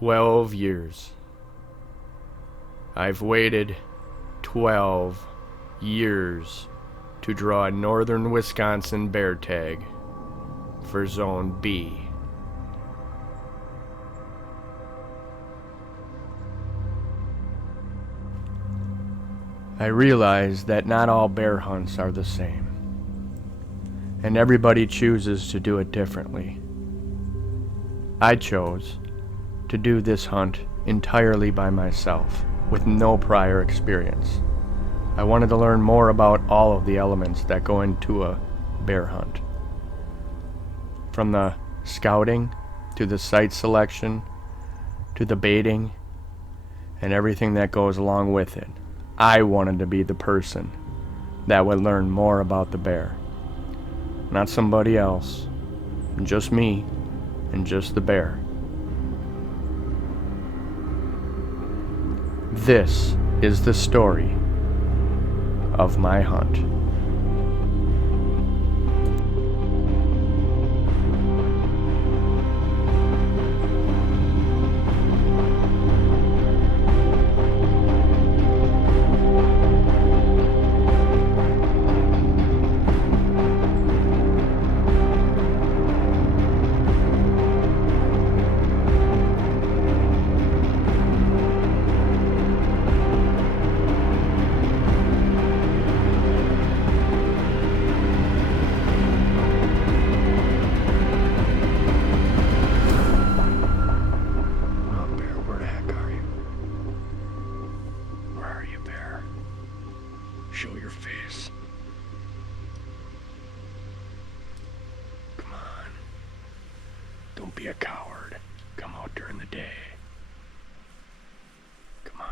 12 years. I've waited 12 years to draw a northern Wisconsin bear tag for Zone B. I realize that not all bear hunts are the same, and everybody chooses to do it differently. I chose to do this hunt entirely by myself, with no prior experience. I wanted to learn more about all of the elements that go into a bear hunt. From the scouting, to the site selection, to the baiting, and everything that goes along with it. I wanted to be the person that would learn more about the bear. Not somebody else, just me, and just the bear. This is the story of my hunt. Show your face. Come on. Don't be a coward. Come out during the day. Come on.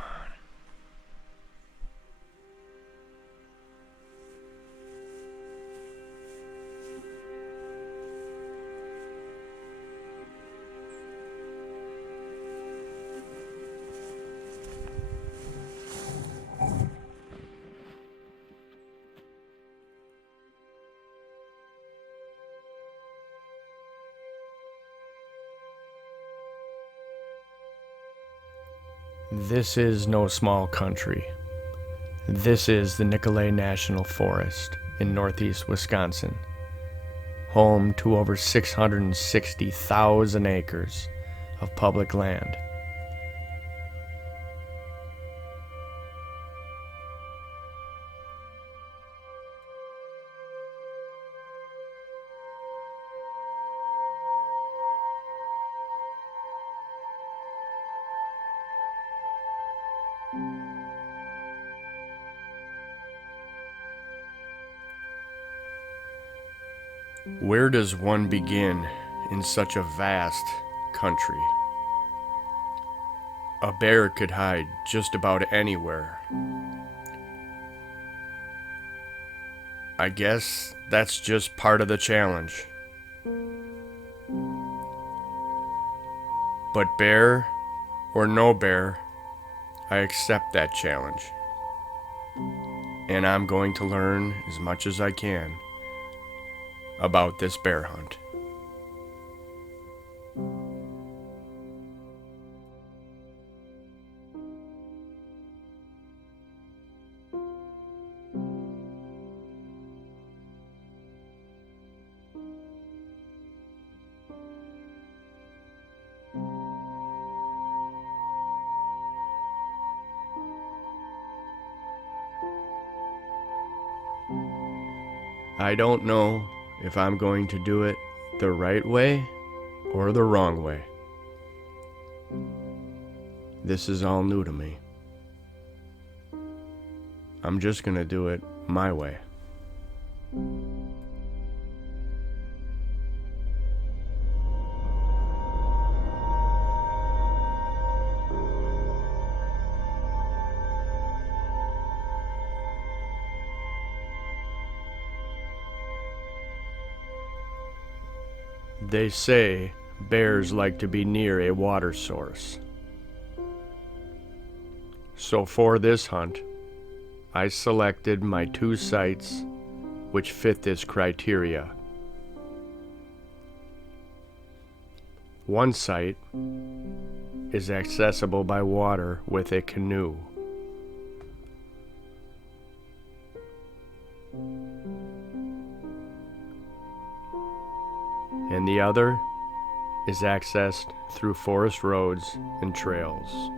This is no small country. This is the Nicolet National Forest in northeast Wisconsin, home to over 660,000 acres of public land. Where does one begin in such a vast country? A bear could hide just about anywhere. I guess that's just part of the challenge. But bear or no bear, I accept that challenge. And I'm going to learn as much as I can about this bear hunt. I don't know if I'm going to do it the right way or the wrong way. This is all new to me. I'm just gonna do it my way. They say bears like to be near a water source. So for this hunt, I selected my 2 sites which fit this criteria. One site is accessible by water with a canoe. And the other is accessed through forest roads and trails.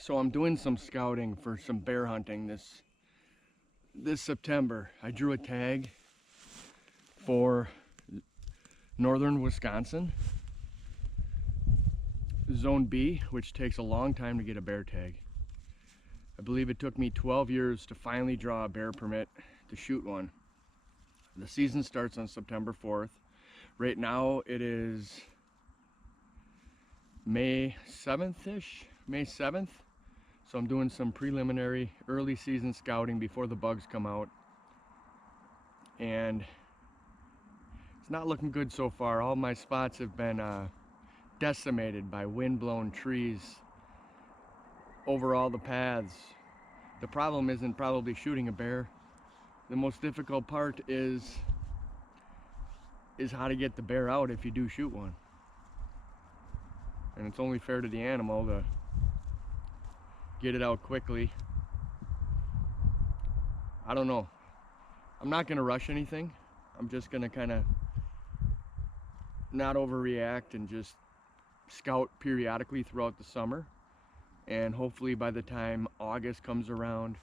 So I'm doing some scouting for some bear hunting this September. I drew a tag for northern Wisconsin, Zone B, which takes a long time to get a bear tag. I believe it took me 12 years to finally draw a bear permit to shoot one. The season starts on September 4th. Right now it is May 7th-ish, May 7th. So I'm doing some preliminary early season scouting before the bugs come out. And it's not looking good so far. All my spots have been decimated by wind-blown trees over all the paths. The problem isn't probably shooting a bear. The most difficult part is how to get the bear out if you do shoot one. And it's only fair to the animal to get it out quickly. I don't know. I'm not gonna rush anything. I'm just gonna kind of not overreact and just scout periodically throughout the summer. And hopefully by the time August comes around,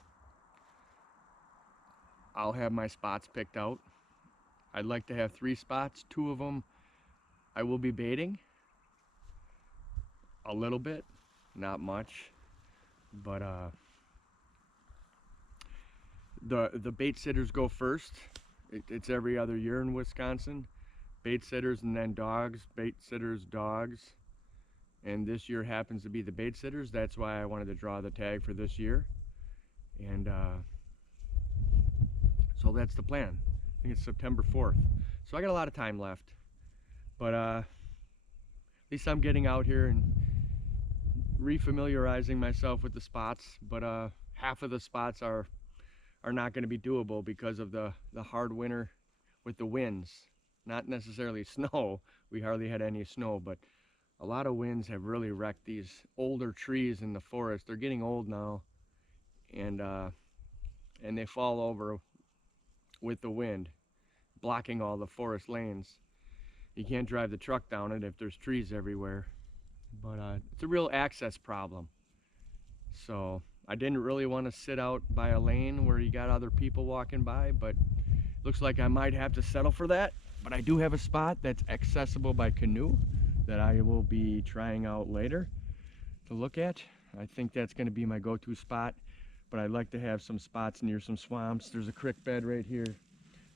I'll have my spots picked out. I'd like to have 3 spots. 2 of them I will be baiting a little bit, not much, but the bait sitters go first. It's every other year in Wisconsin. Bait sitters and then dogs, bait sitters, dogs. And this year happens to be the bait sitters. That's why I wanted to draw the tag for this year. And so that's the plan. I think it's September 4th. So I got a lot of time left. But at least I'm getting out here and refamiliarizing myself with the spots. But half of the spots are not going to be doable because of the hard winter with the winds. Not necessarily snow. We hardly had any snow, but a lot of winds have really wrecked these older trees in the forest. They're getting old now, and they fall over with the wind, blocking all the forest lanes. You can't drive the truck down it if there's trees everywhere. But it's a real access problem. So I didn't really want to sit out by a lane where you got other people walking by, but looks like I might have to settle for that. But I do have a spot that's accessible by canoe that I will be trying out later to look at. I think that's going to be my go-to spot, but I'd like to have some spots near some swamps. There's a creek bed right here.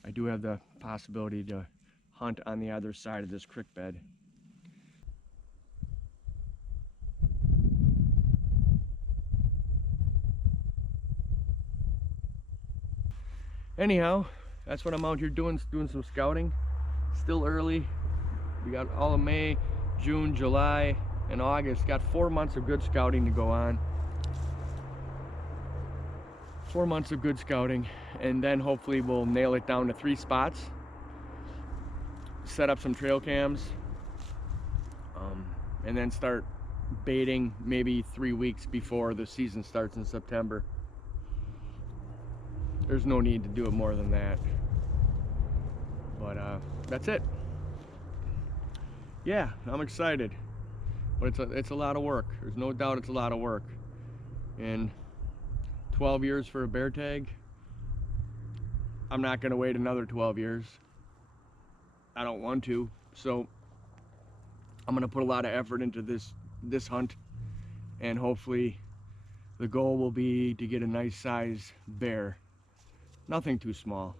I do have the possibility to hunt on the other side of this creek bed. Anyhow, that's what I'm out here doing some scouting. Still early. We got all of May, June, July, and August. Got 4 months of good scouting to go on. 4 months of good scouting, and then hopefully we'll nail it down to 3 spots. Set up some trail cams, and then start baiting maybe 3 weeks before the season starts in September. There's no need to do it more than that. But that's it. Yeah, I'm excited, but it's a lot of work. There's no doubt it's a lot of work. And 12 years for a bear tag, I'm not going to wait another 12 years. I don't want to. So I'm going to put a lot of effort into this hunt, and hopefully the goal will be to get a nice size bear. Nothing too small.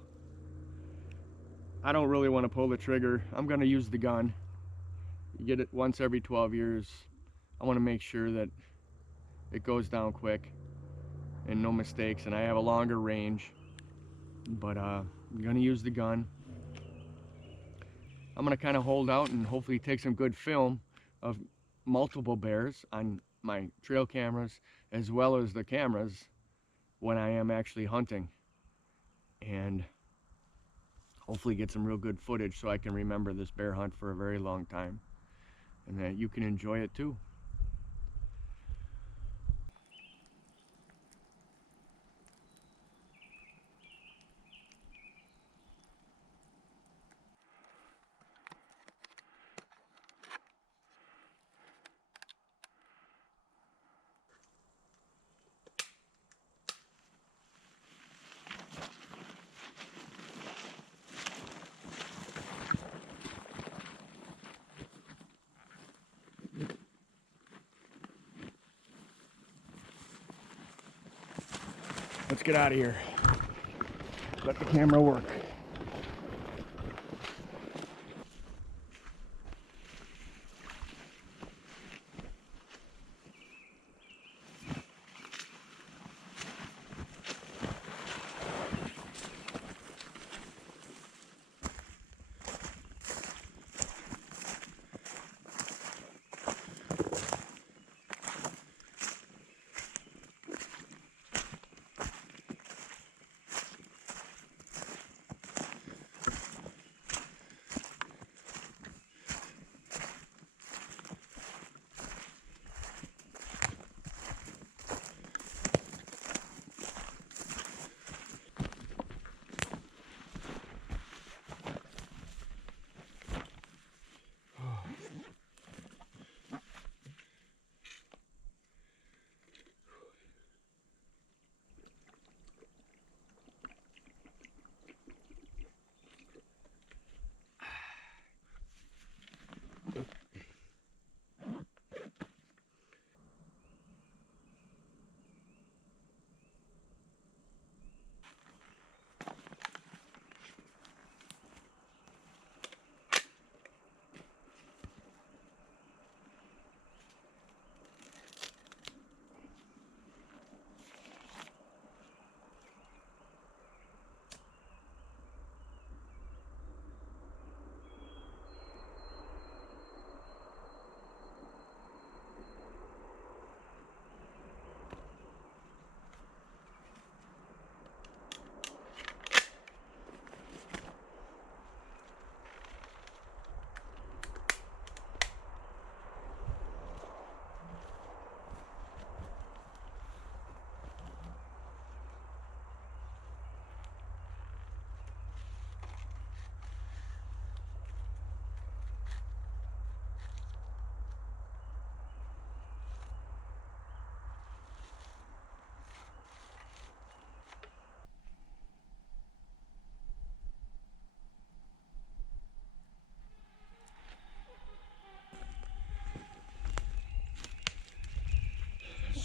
I don't really want to pull the trigger. I'm going to use the gun. You get it once every 12 years. I want to make sure that it goes down quick and no mistakes, and I have a longer range. But I'm going to use the gun. I'm going to kind of hold out and hopefully take some good film of multiple bears on my trail cameras as well as the cameras when I am actually hunting, and hopefully get some real good footage so I can remember this bear hunt for a very long time, and that you can enjoy it too. Let's get out of here. Let the camera work.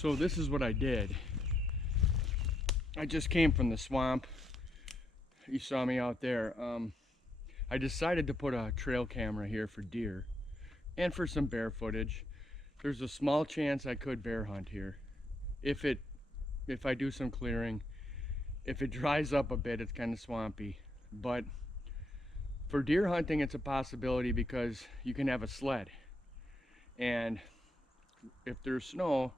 So this is what I did. I just came from the swamp. You saw me out there. I decided to put a trail camera here for deer and for some bear footage. There's a small chance I could bear hunt here if I do some clearing. If it dries up a bit, it's kind of swampy, but for deer hunting it's a possibility because you can have a sled, and if there's snow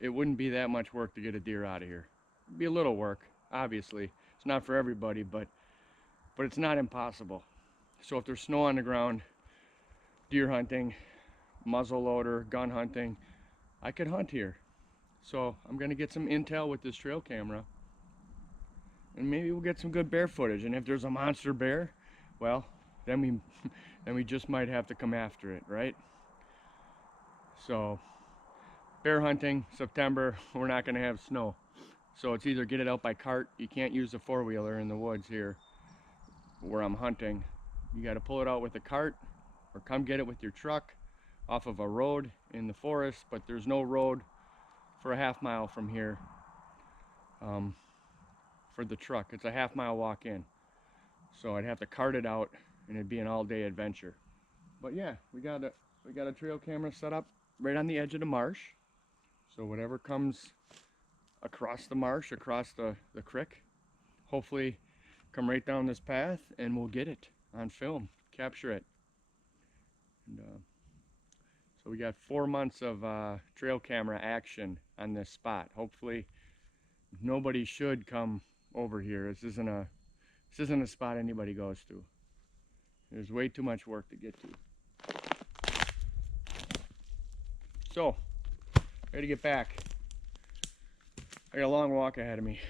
it wouldn't be that much work to get a deer out of here. It'd be a little work, obviously. It's not for everybody, but it's not impossible. So if there's snow on the ground, deer hunting, muzzle loader, gun hunting, I could hunt here. So I'm gonna get some intel with this trail camera, and maybe we'll get some good bear footage. And if there's a monster bear, well, then we just might have to come after it, right? So bear hunting, September, we're not gonna have snow. So it's either get it out by cart. You can't use a four-wheeler in the woods here where I'm hunting. You gotta pull it out with a cart, or come get it with your truck off of a road in the forest, but there's no road for a half-mile from here for the truck. It's a half-mile walk in. So I'd have to cart it out, and it'd be an all-day adventure. But yeah, we got a trail camera set up right on the edge of the marsh. So whatever comes across the marsh, across the creek, hopefully come right down this path, and we'll get it on film, capture it. And so we got 4 months of trail camera action on this spot. Hopefully nobody should come over here. This isn't a spot anybody goes to. There's way too much work to get to. So, ready to get back. I got a long walk ahead of me.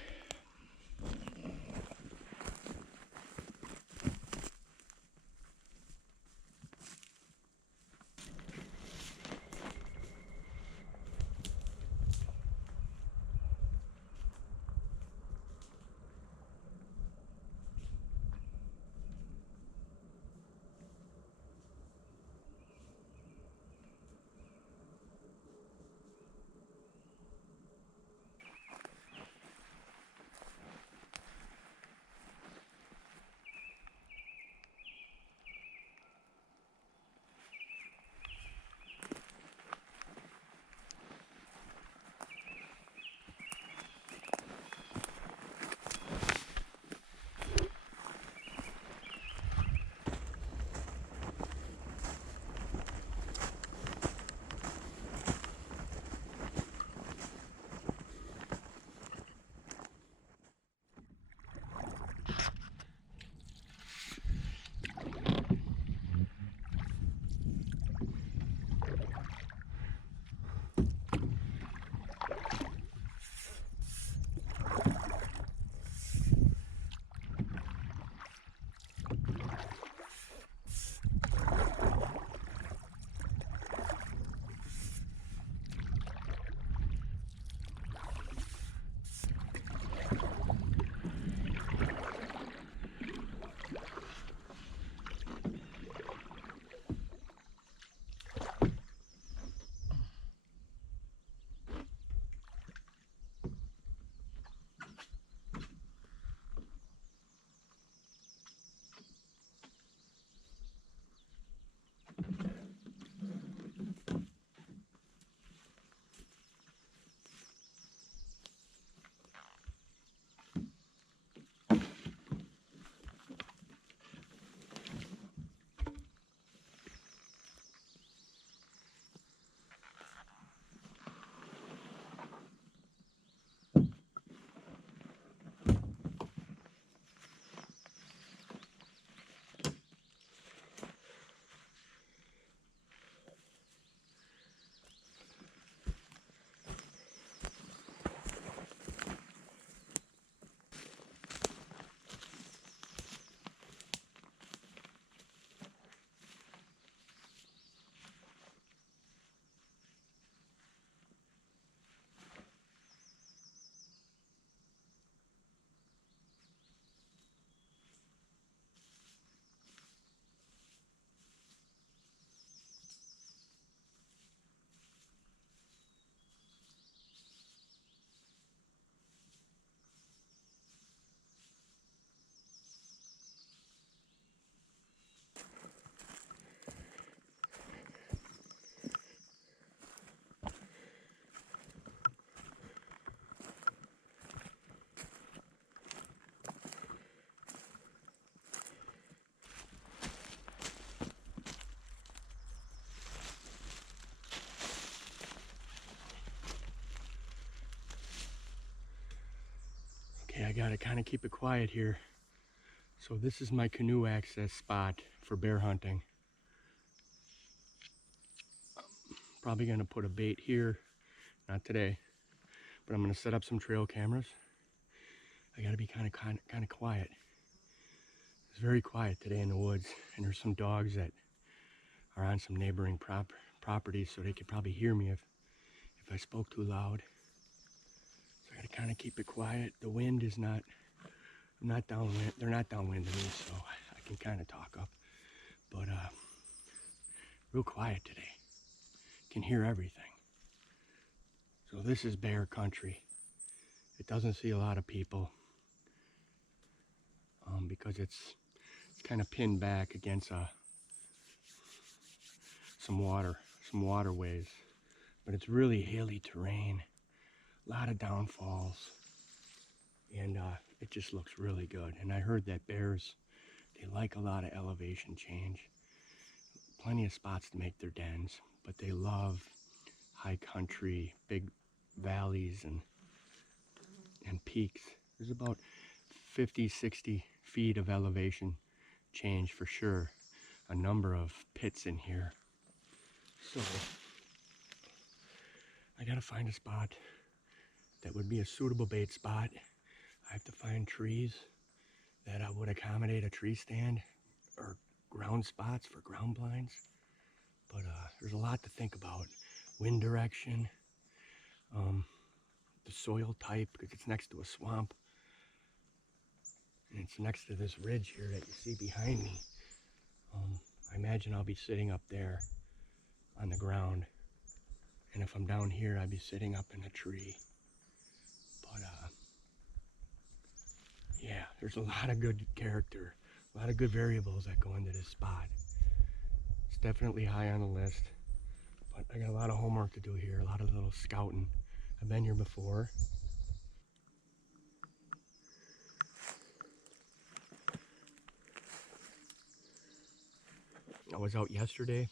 gotta kind of keep it quiet here. So this is my canoe access spot for bear hunting. Probably gonna put a bait here, not today, but I'm gonna set up some trail cameras. I gotta be kind of quiet. It's very quiet today in the woods, and there's some dogs that are on some neighboring properties, so they could probably hear me if I spoke too loud. So I gotta kind of keep it quiet. The wind is not, I'm not downwind. They're not downwind to me, so I can kind of talk up. But real quiet today. Can hear everything. So this is bear country. It doesn't see a lot of people because it's kind of pinned back against some waterways. But it's really hilly terrain, a lot of downfalls, and it just looks really good. And I heard that bears, they like a lot of elevation change. Plenty of spots to make their dens, but they love high country, big valleys and peaks. There's about 50, 60 feet of elevation change for sure. A number of pits in here. So I gotta find a spot that would be a suitable bait spot. I have to find trees that would accommodate a tree stand or ground spots for ground blinds. But there's a lot to think about. Wind direction, the soil type, because it's next to a swamp. And it's next to this ridge here that you see behind me. I imagine I'll be sitting up there on the ground. And if I'm down here, I'd be sitting up in a tree. But yeah, there's a lot of good character, a lot of good variables that go into this spot. It's definitely high on the list, but I got a lot of homework to do here, a lot of little scouting. I've been here before. I was out yesterday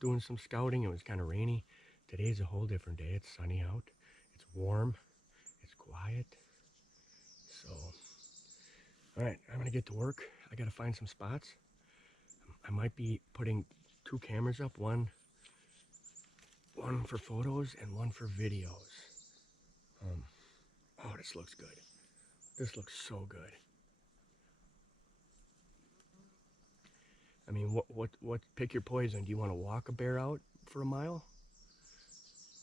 doing some scouting. It was kind of rainy. Today's a whole different day. It's sunny out. It's warm. It's quiet. So, all right, I'm gonna get to work. I gotta find some spots. I might be putting 2 cameras up, one for photos and one for videos. Oh, this looks good. This looks so good. I mean, what, pick your poison. Do you want to walk a bear out for a mile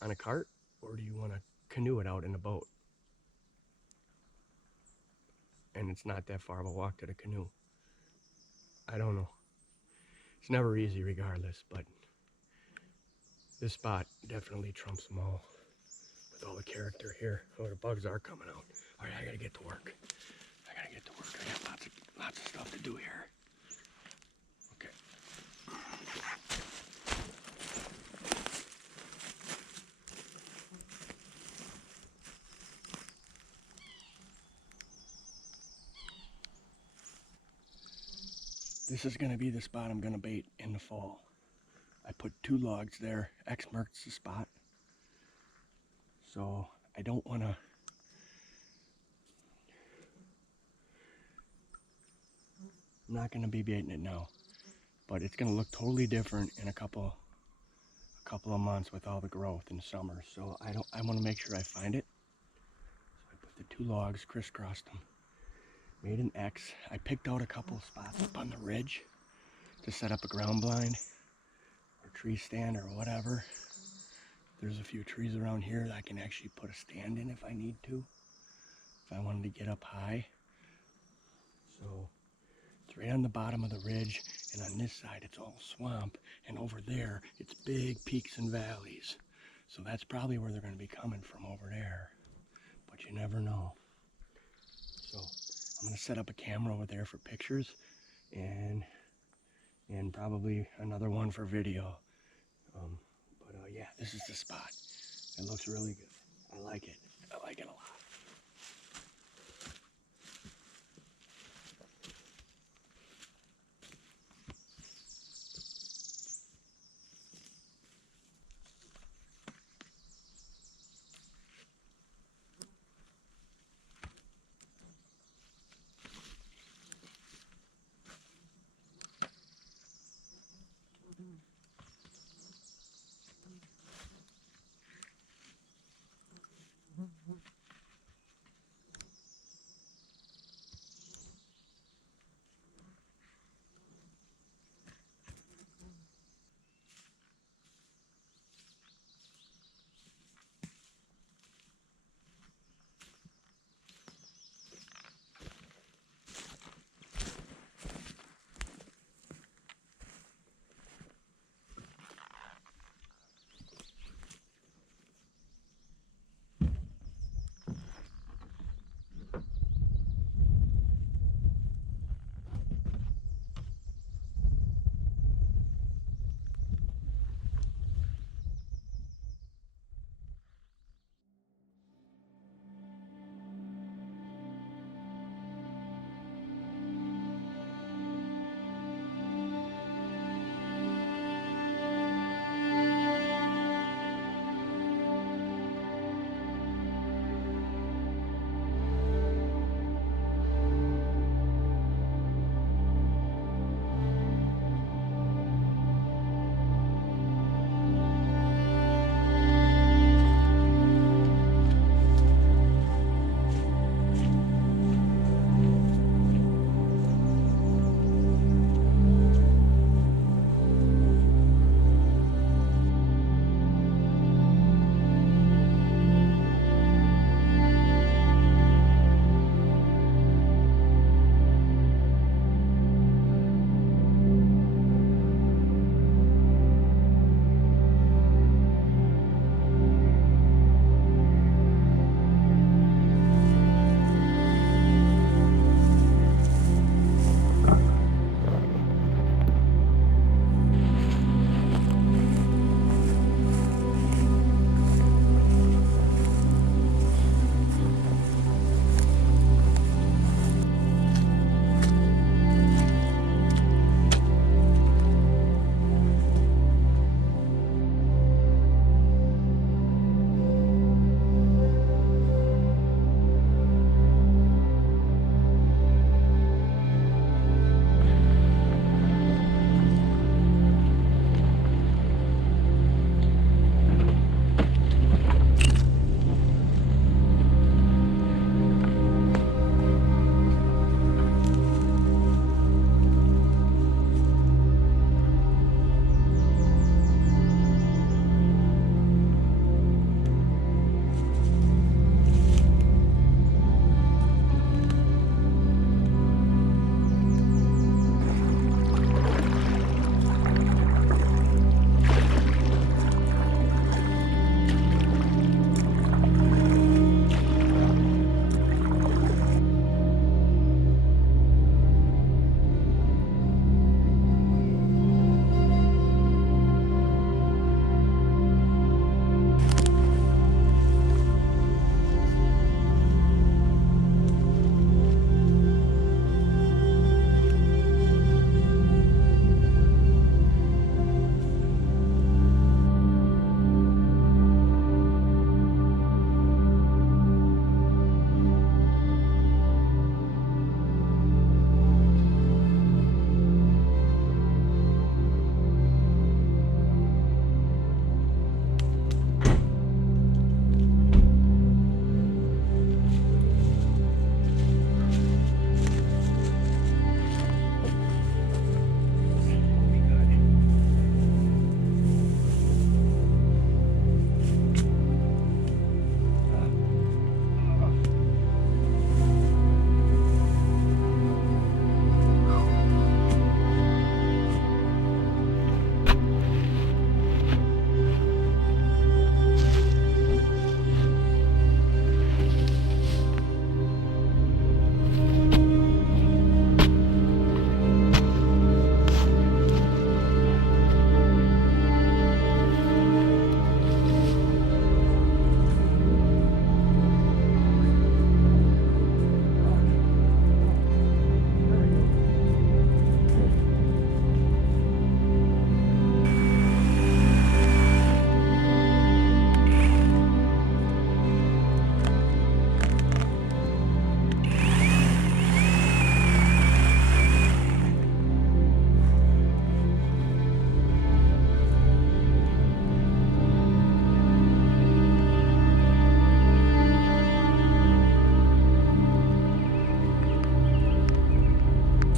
on a cart? Or do you want to canoe it out in a boat? And it's not that far of a walk to the canoe. I don't know. It's never easy regardless, but this spot definitely trumps them all with all the character here. Oh, the bugs are coming out. All right, I gotta get to work. I got lots of stuff to do here. Okay. This is gonna be the spot I'm gonna bait in the fall. I put 2 logs there. X marks the spot. So I don't wanna, I'm not gonna be baiting it now, but it's gonna look totally different in a couple of months with all the growth in the summer. So I want to make sure I find it. So I put the 2 logs, crisscrossed them, made an X. I picked out a couple of spots up on the ridge to set up a ground blind or tree stand or whatever. There's a few trees around here that I can actually put a stand in if I need to, if I wanted to get up high. So it's right on the bottom of the ridge, and on this side it's all swamp, and over there it's big peaks and valleys. So that's probably where they're going to be coming from, over there, but you never know. So I'm going to set up a camera over there for pictures, and probably another one for video. But yeah, this is the spot. It looks really good. I like it. I like it a lot.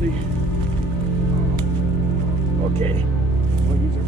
See? Okay. Well, these are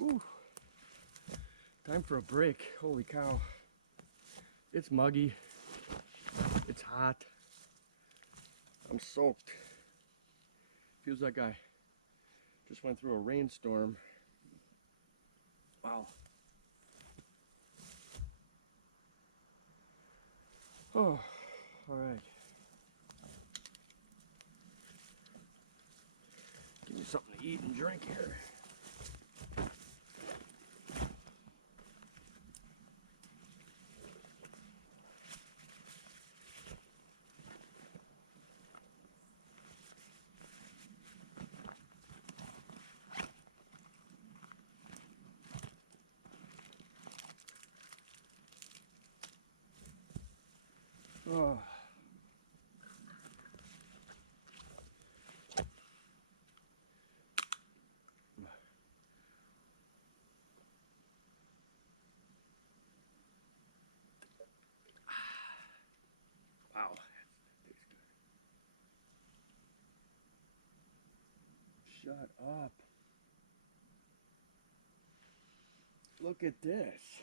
Ooh. Time for a break. Holy cow. It's muggy. It's hot. I'm soaked. Feels like I just went through a rainstorm. Wow. Oh, all right. Give me something to eat and drink here. Oh. Wow. Shut up. Look at this.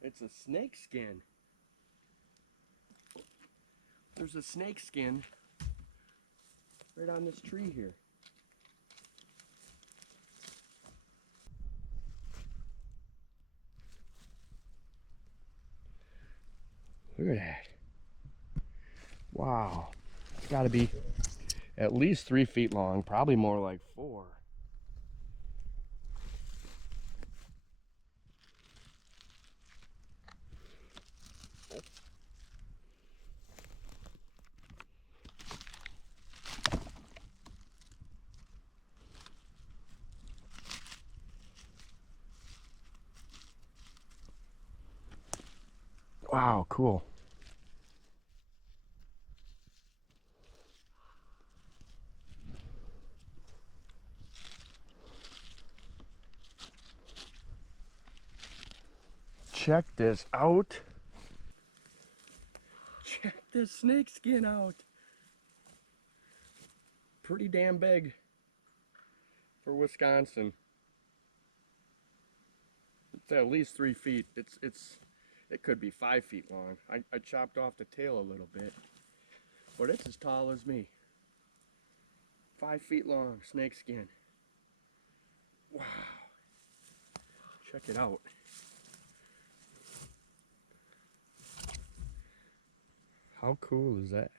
It's a snake skin. There's a snake skin right on this tree here. Look at that. Wow. It's got to be at least 3 feet long, probably more like 4. Wow, cool. Check this out. Check this snake skin out. Pretty damn big for Wisconsin. It's at least 3 feet. It could be 5 feet long. I chopped off the tail a little bit, but it's as tall as me. 5 feet long snake skin. Wow. Check it out. How cool is that?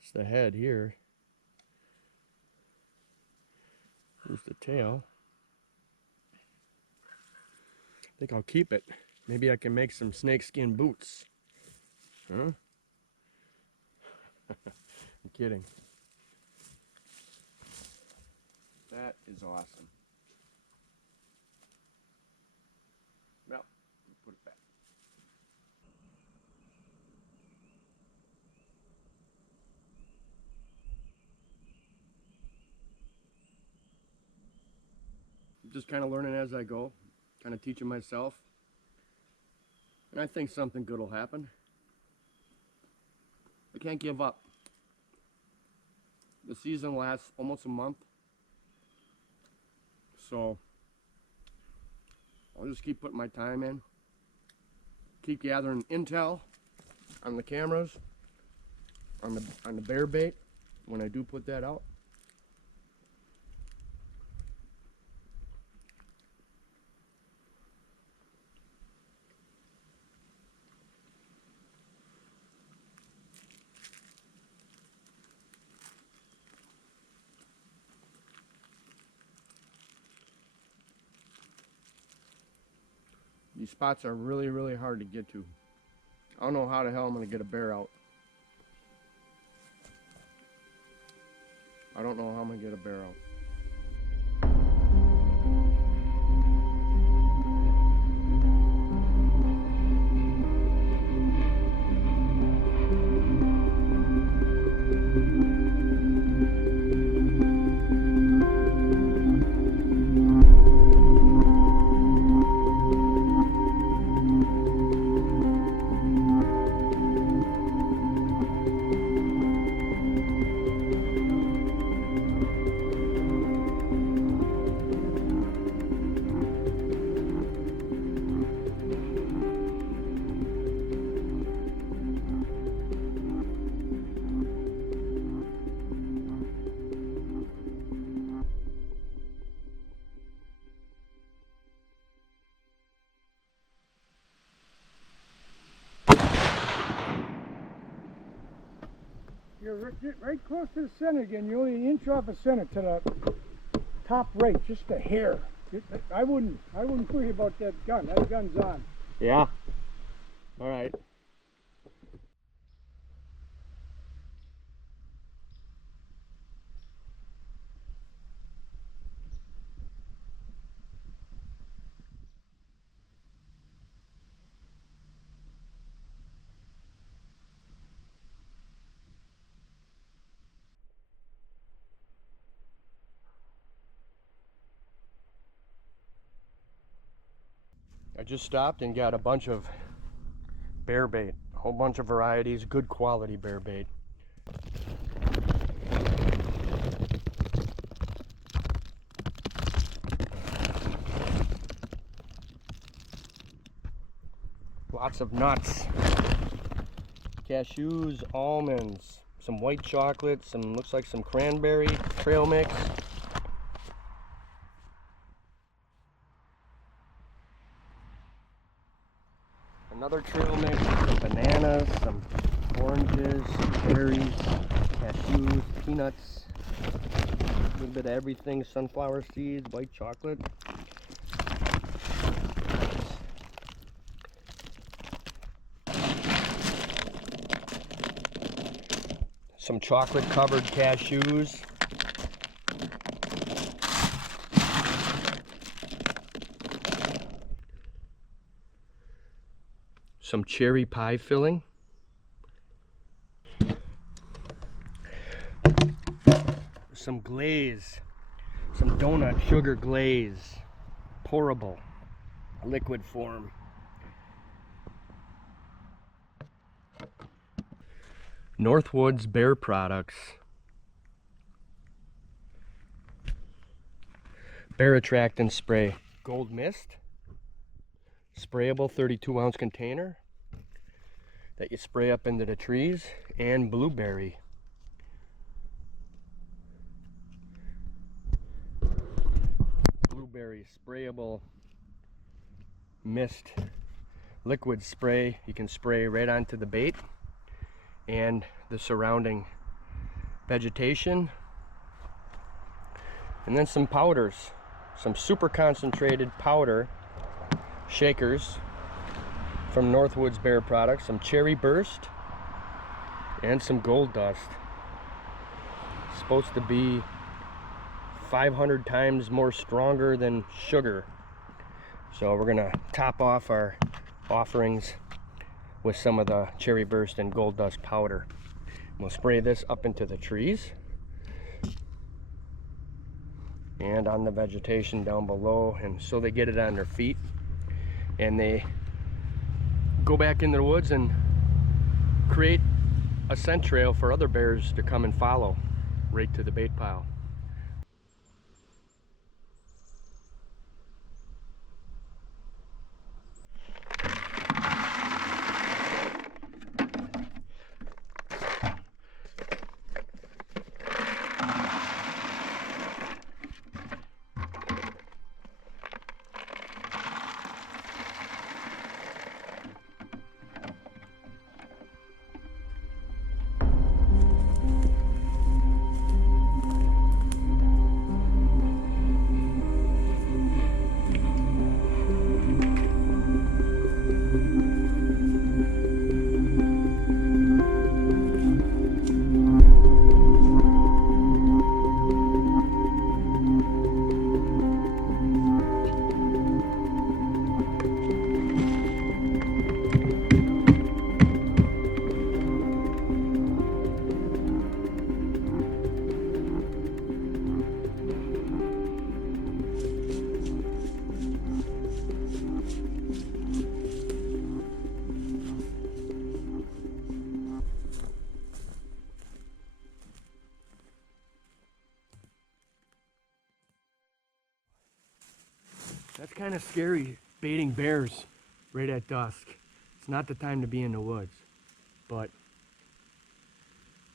It's the head here. Here's the tail. I think I'll keep it. Maybe I can make some snakeskin boots. Huh? I'm kidding. That is awesome. Well, put it back. I'm just kind of learning as I go, kind of teaching myself. And I think something good will happen. I can't give up. The season lasts almost a month. So I'll just keep putting my time in. Keep gathering intel on the cameras, on the bear bait when I do put that out. These spots are really, really hard to get to. I don't know how the hell I'm going to get a bear out. I don't know how I'm going to get a bear out. You're right close to the center again. You're only an inch off the center to the top right, just a hair. I wouldn't worry about that gun. That gun's on. Yeah. All right. I just stopped and got a bunch of bear bait, a whole bunch of varieties, good quality bear bait. Lots of nuts, cashews, almonds, some white chocolate, some looks like some cranberry, trail mix. Another trail mix, some bananas, some oranges, berries, cashews, peanuts, a little bit of everything, sunflower seeds, white chocolate. Some chocolate covered cashews. Some cherry pie filling. Some glaze. Some donut sugar glaze. Pourable. Liquid form. Northwoods Bear Products. Bear Attractant Spray. Gold Mist. Sprayable 32-ounce container that you spray up into the trees. And blueberry. Blueberry sprayable mist liquid spray. You can spray right onto the bait and the surrounding vegetation. And then some powders, some super concentrated powder shakers from Northwoods Bear Products, some Cherry Burst and some Gold Dust. It's supposed to be 500 times more stronger than sugar. So we're gonna top off our offerings with some of the Cherry Burst and Gold Dust powder. We'll spray this up into the trees and on the vegetation down below, and so they get it on their feet and they go back into the woods and create a scent trail for other bears to come and follow right to the bait pile. That's kind of scary, baiting bears right at dusk. It's not the time to be in the woods, but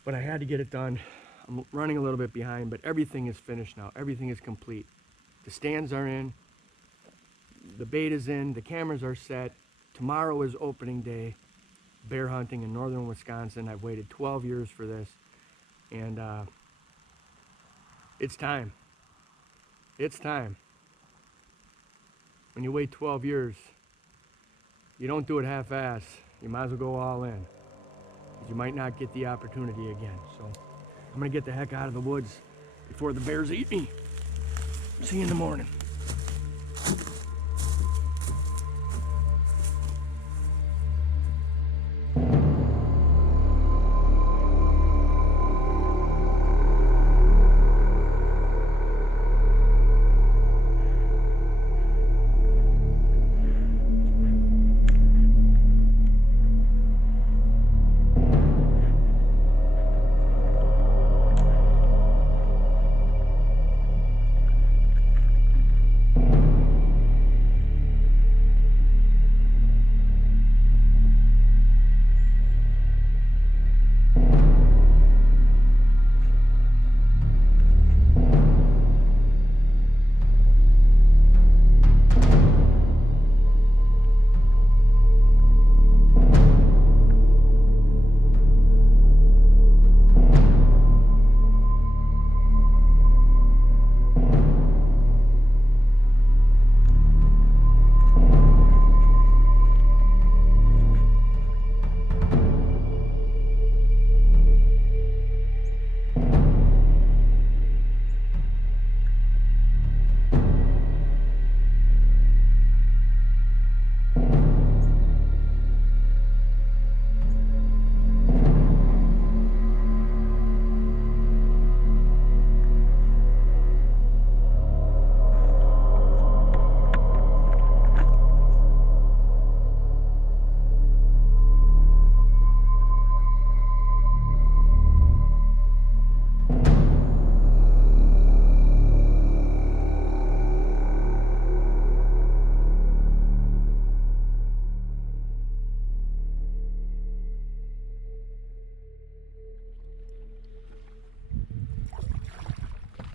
I had to get it done. I'm running a little bit behind, but everything is finished now. Everything is complete. The stands are in, the bait is in, the cameras are set. Tomorrow is opening day, bear hunting in northern Wisconsin. I've waited 12 years for this, and it's time. It's time. When you wait 12 years, you don't do it half-ass. You might as well go all in, because you might not get the opportunity again. So I'm gonna get the heck out of the woods before the bears eat me. See you in the morning.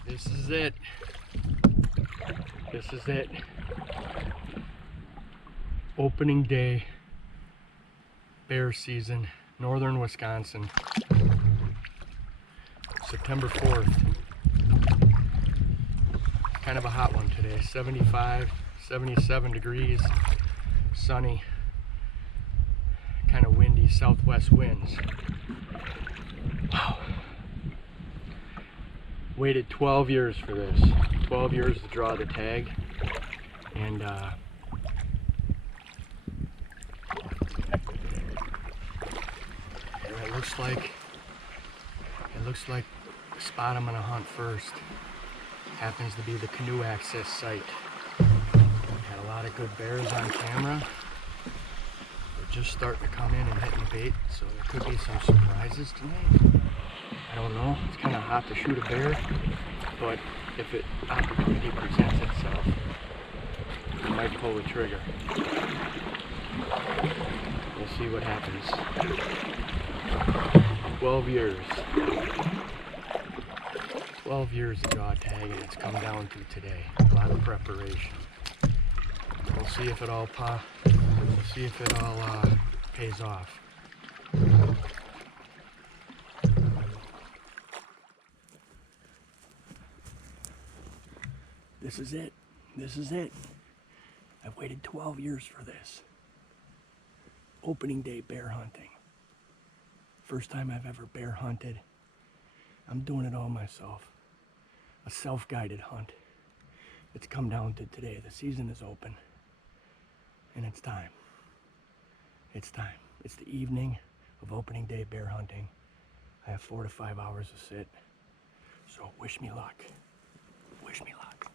This is it. This is it. Opening day, bear season, northern Wisconsin. September 4th. Kind of a hot one today. 75, 77 degrees, sunny, kind of windy southwest winds. Wow. Waited 12 years for this. 12 years to draw the tag, and it looks like the spot I'm gonna hunt first happens to be the canoe access site. Had a lot of good bears on camera. just starting to come in and hitting bait, so there could be some surprises tonight. I don't know. It's kind of hot to shoot a bear, but if an opportunity presents itself, I might pull the trigger. We'll see what happens. 12 years. 12 years of jaw tag, and it's come down to today. A lot of preparation. We'll see if it all pays off. This is it. This is it. I've waited 12 years for this. Opening day bear hunting. First time I've ever bear hunted. I'm doing it all myself. A self-guided hunt. It's come down to today. The season is open. And it's time. It's time. It's the evening of opening day bear hunting. I have 4 to 5 hours to sit. So wish me luck. Wish me luck.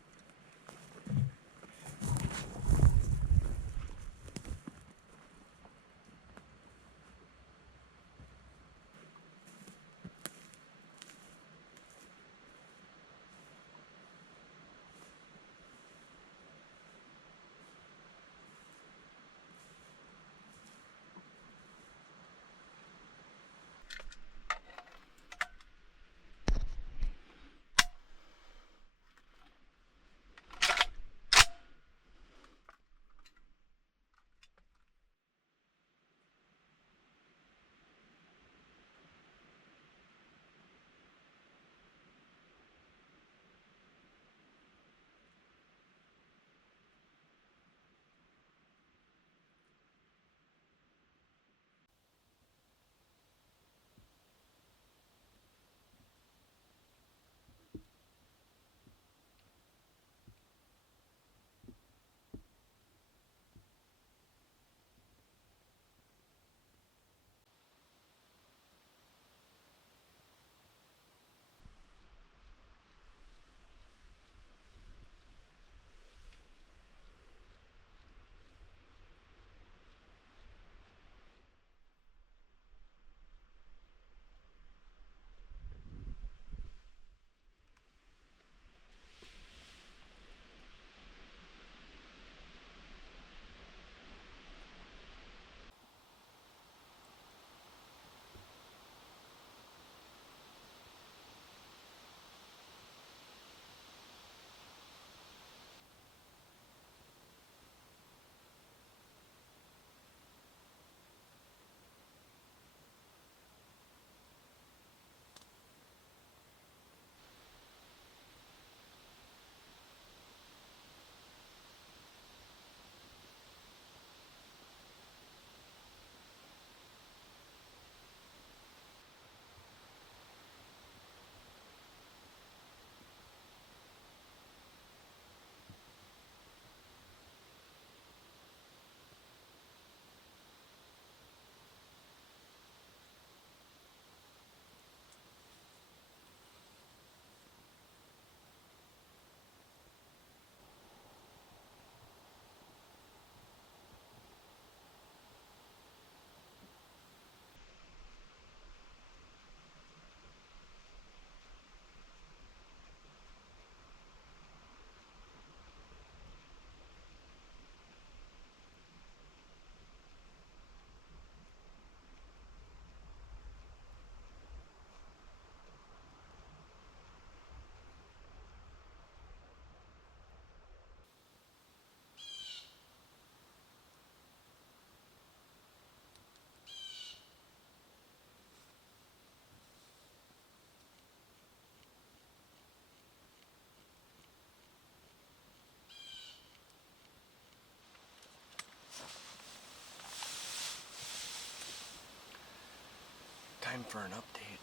Time for an update.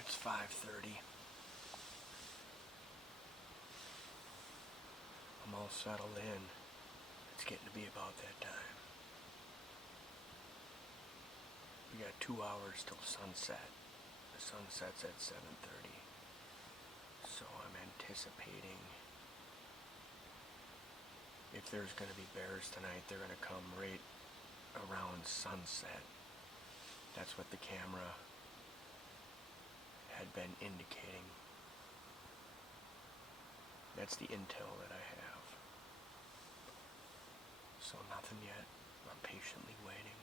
It's 5:30. I'm all settled in. It's getting to be about that time. We got 2 hours till sunset. The sun sets at 7:30. So I'm anticipating, if there's going to be bears tonight, they're going to come right around sunset. That's what the camera had been indicating. That's the intel that I have. So nothing yet. I'm patiently waiting.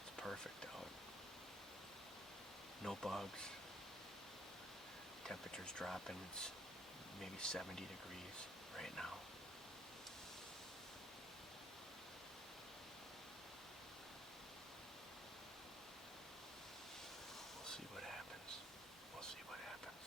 It's perfect out. No bugs. Temperature's dropping. It's maybe 70 degrees right now. We'll see what happens. We'll see what happens.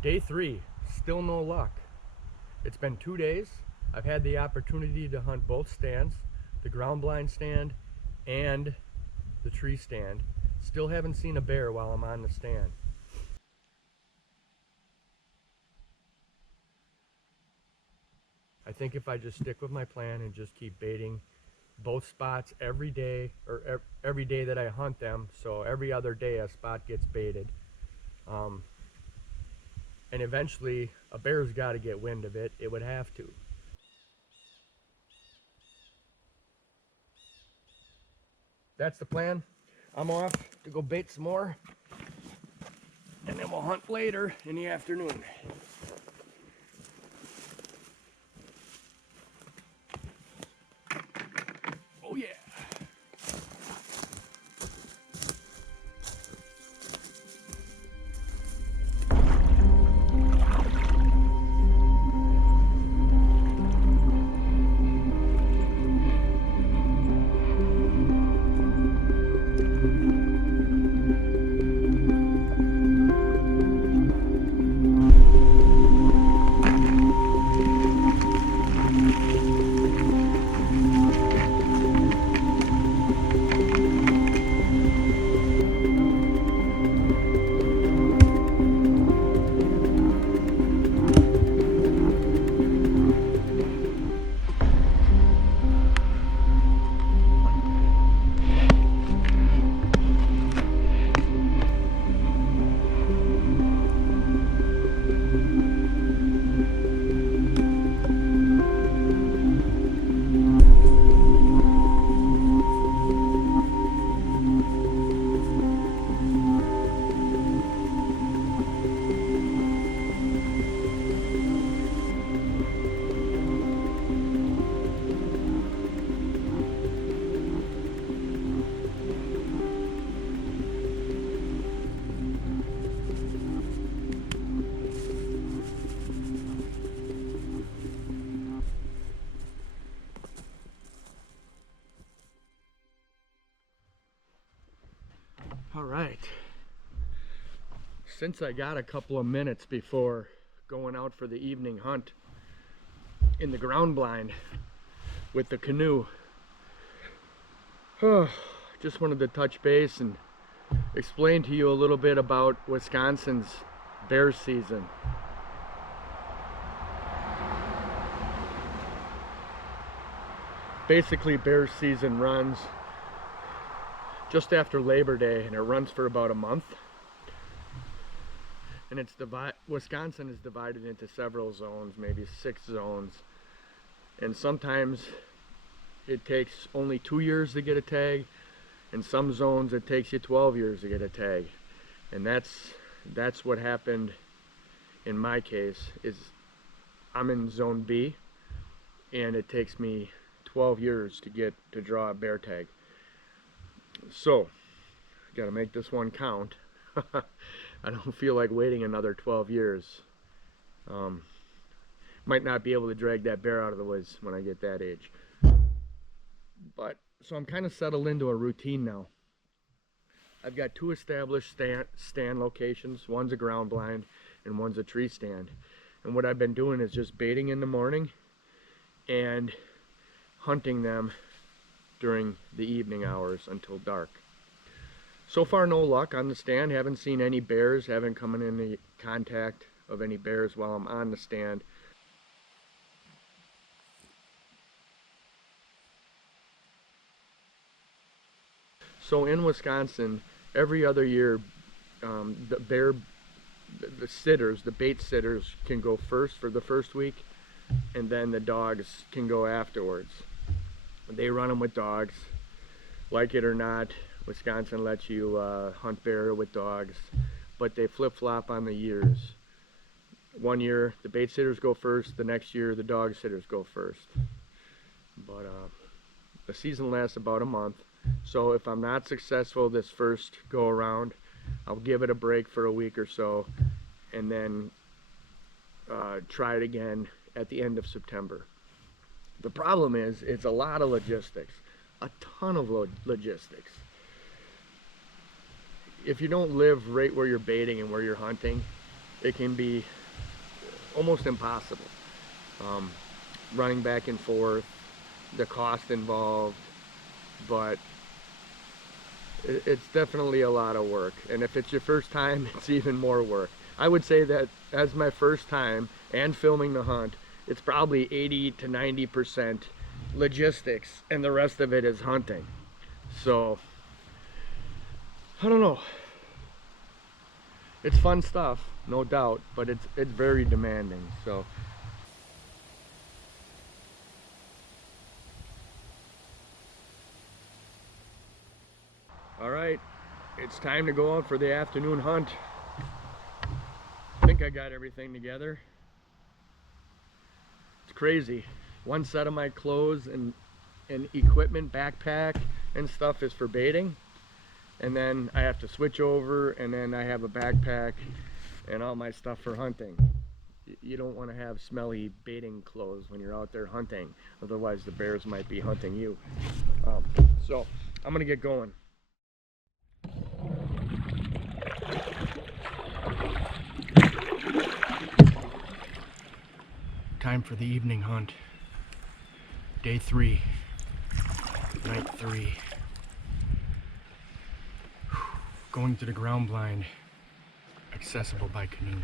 Day 3, still no luck. It's been 2 days. I've had the opportunity to hunt both stands, the ground blind stand and the tree stand. Still haven't seen a bear while I'm on the stand. I think if I just stick with my plan and just keep baiting both spots every day, or every day that I hunt them, so every other day a spot gets baited. And eventually a bear's got to get wind of it. It would have to. That's the plan. I'm off to go bait some more, and then we'll hunt later in the afternoon. Oh yeah. All right, since I got a couple of minutes before going out for the evening hunt in the ground blind with the canoe, just wanted to touch base and explain to you a little bit about Wisconsin's bear season. Basically, bear season runs just after Labor Day, and it runs for about a month. And Wisconsin is divided into several zones, maybe 6 zones. And sometimes it takes only 2 years to get a tag. In some zones it takes you 12 years to get a tag. And that's what happened in my case. Is I'm in zone B, and it takes me 12 years to draw a bear tag. So, gotta make this one count. I don't feel like waiting another 12 years. Might not be able to drag that bear out of the woods when I get that age. But, so I'm kind of settled into a routine now. I've got 2 established stand locations. One's a ground blind and one's a tree stand. And what I've been doing is just baiting in the morning and hunting them during the evening hours until dark. So far no luck on the stand. Haven't seen any bears, haven't come in any contact of any bears while I'm on the stand. So in Wisconsin, every other year, the bait sitters can go first for the first week, and then the dogs can go afterwards. They run them with dogs. Like it or not, Wisconsin lets you hunt bear with dogs, but they flip-flop on the years. One year the bait sitters go first, the next year the dog sitters go first. But the season lasts about a month, so if I'm not successful this first go around, I'll give it a break for a week or so, and then try it again at the end of September. The problem is, it's a lot of logistics, a ton of logistics. If you don't live right where you're baiting and where you're hunting, it can be almost impossible. Running back and forth, the cost involved, but it's definitely a lot of work. And if it's your first time, it's even more work. I would say that as my first time and filming the hunt, it's probably 80 to 90% logistics and the rest of it is hunting. So I don't know. It's fun stuff, no doubt, but it's very demanding. So all right, it's time to go out for the afternoon hunt. I think I got everything together. It's crazy. One set of my clothes and equipment, backpack and stuff is for baiting. And then I have to switch over, and then I have a backpack and all my stuff for hunting. You don't want to have smelly baiting clothes when you're out there hunting. Otherwise the bears might be hunting you. So I'm gonna get going. Time for the evening hunt. Day 3, night 3. Going to the ground blind, accessible by canoe.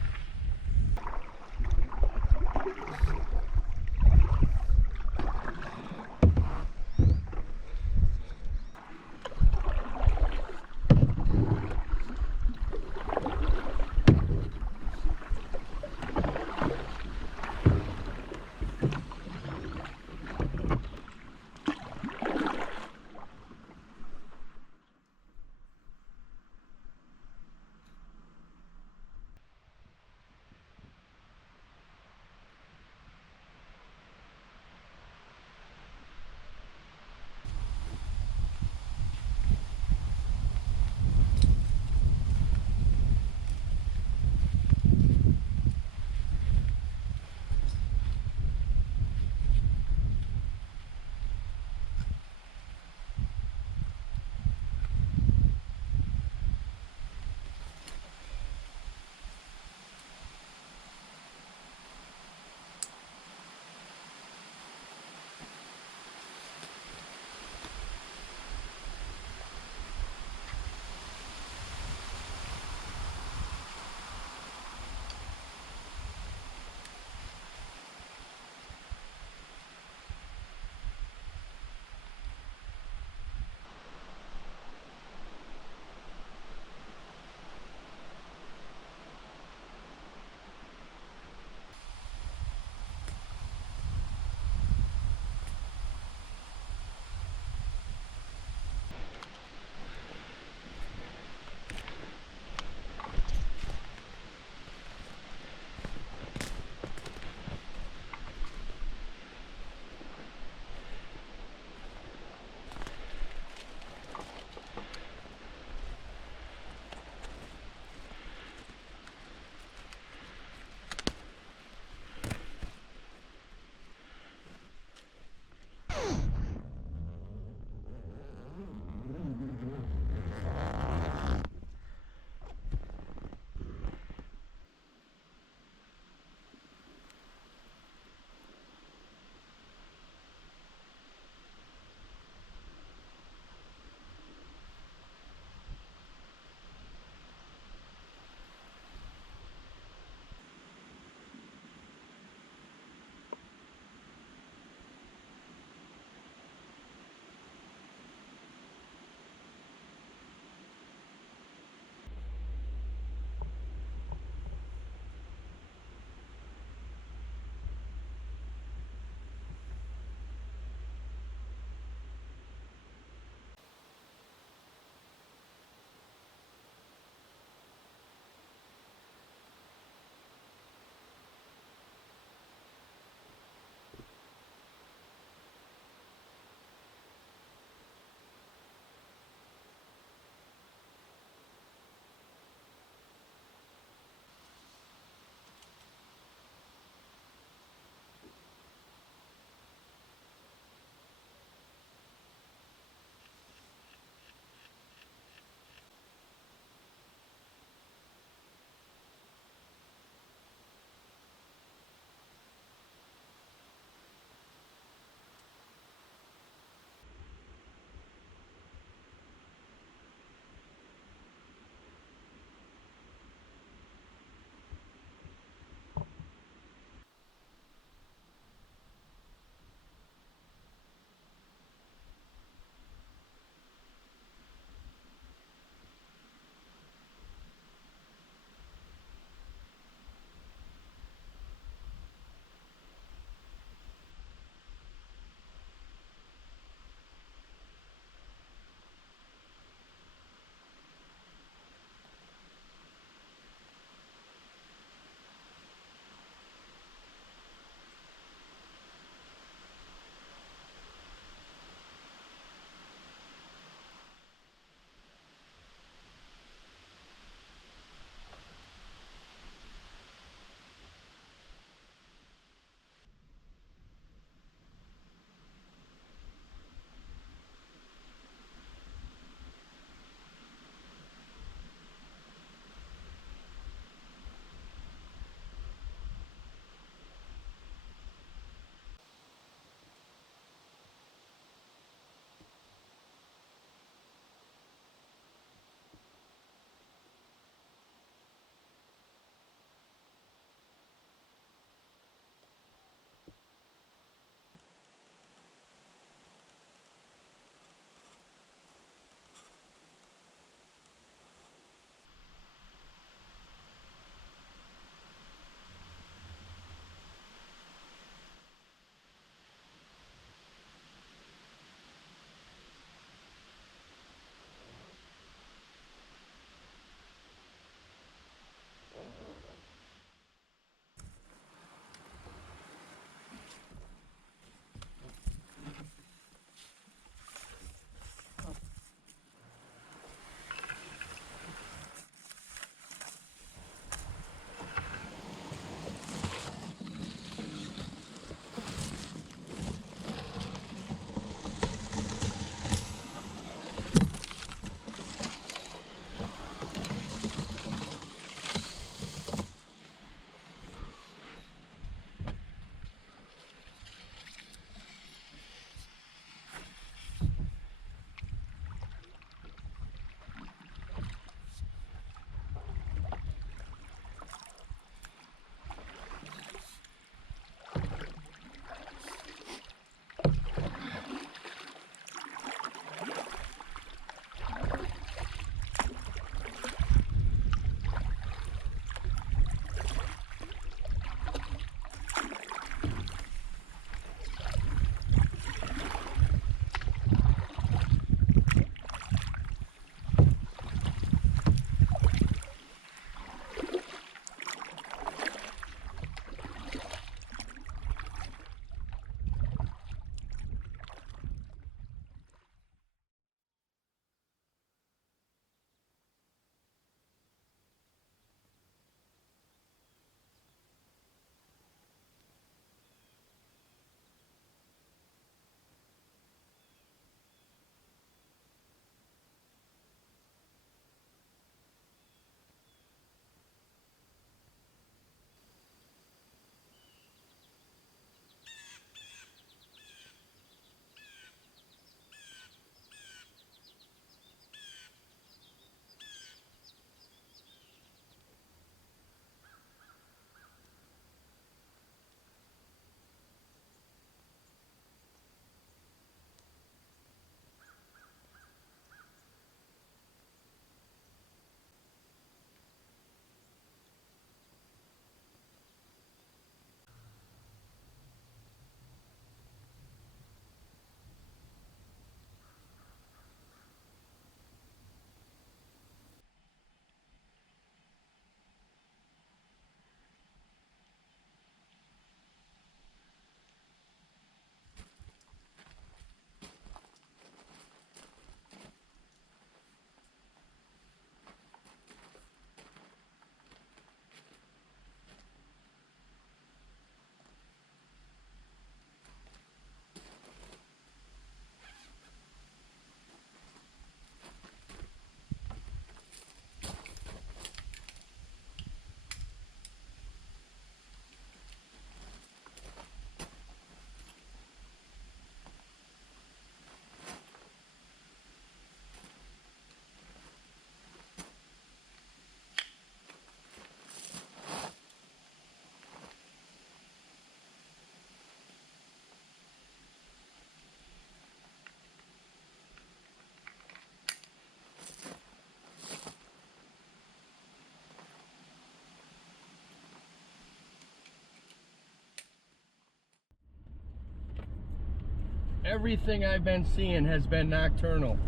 everything I've been seeing has been nocturnal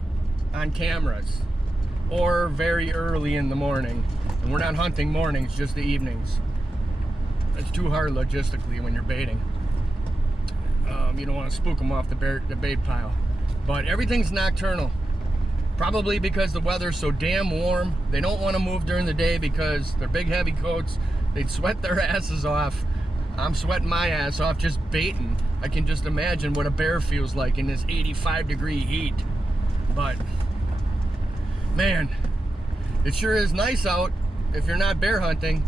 on cameras or very early in the morning. And we're not hunting mornings, just the evenings. It's too hard logistically when you're baiting. You don't want to spook them off the bait pile. But everything's nocturnal. Probably because the weather's so damn warm. They don't want to move during the day because they're big heavy coats. They'd sweat their asses off. I'm sweating my ass off just baiting. I can just imagine what a bear feels like in this 85-degree heat. But, man, it sure is nice out if you're not bear hunting.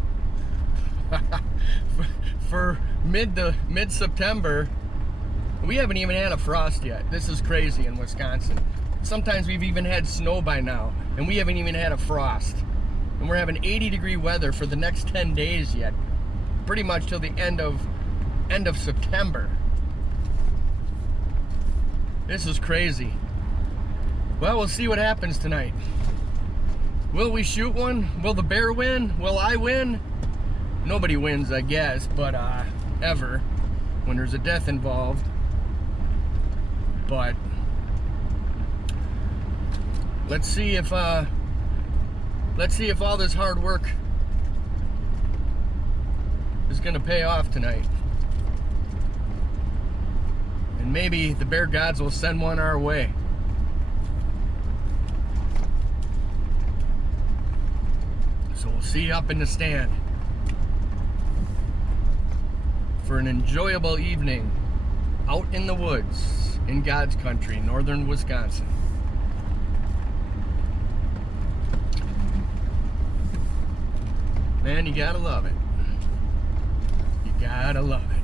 For mid-September, we haven't even had a frost yet. This is crazy in Wisconsin. Sometimes we've even had snow by now, and we haven't even had a frost. And we're having 80-degree weather for the next 10 days yet. Pretty much till the end of September. This is crazy. Well, we'll see what happens tonight. Will we shoot one? Will the bear win? Will I win? Nobody wins, I guess, but ever when there's a death involved. But let's see if all this hard work is gonna pay off tonight. And maybe the bear gods will send one our way. So we'll see you up in the stand for an enjoyable evening out in the woods in God's country, northern Wisconsin. Man, you gotta love it. You gotta love it.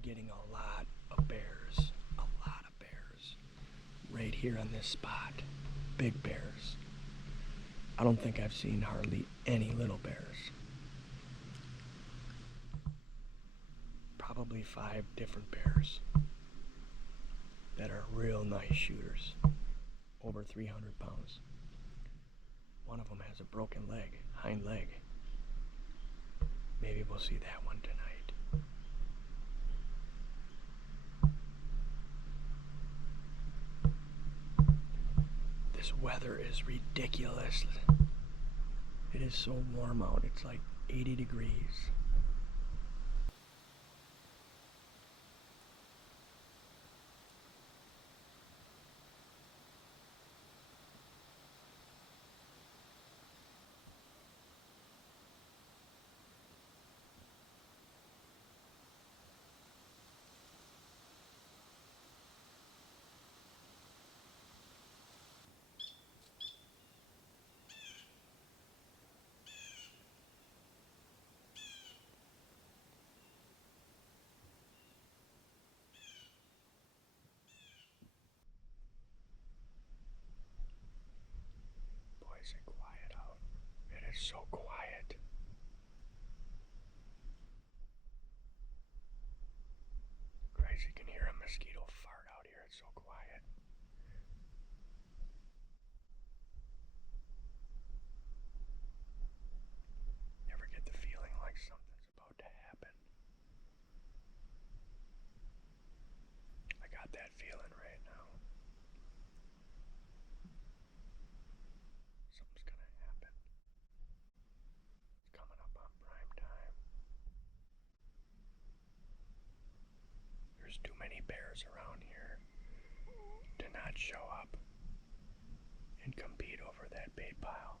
been getting a lot of bears. Right here on this spot. Big bears. I don't think I've seen hardly any little bears. Probably 5 different bears that are real nice shooters. Over 300 pounds. One of them has a broken leg, hind leg. Maybe we'll see that one tonight. This weather is ridiculous. It is so warm out. It's like 80 degrees. Is it quiet out? It is so quiet. Crazy, you can hear a mosquito fart out here. It's so quiet. Never get the feeling like something's about to happen. I got that feeling right now. Something's gonna happen. It's coming up on prime time. There's too many bears around here to not show up and compete over that bait pile.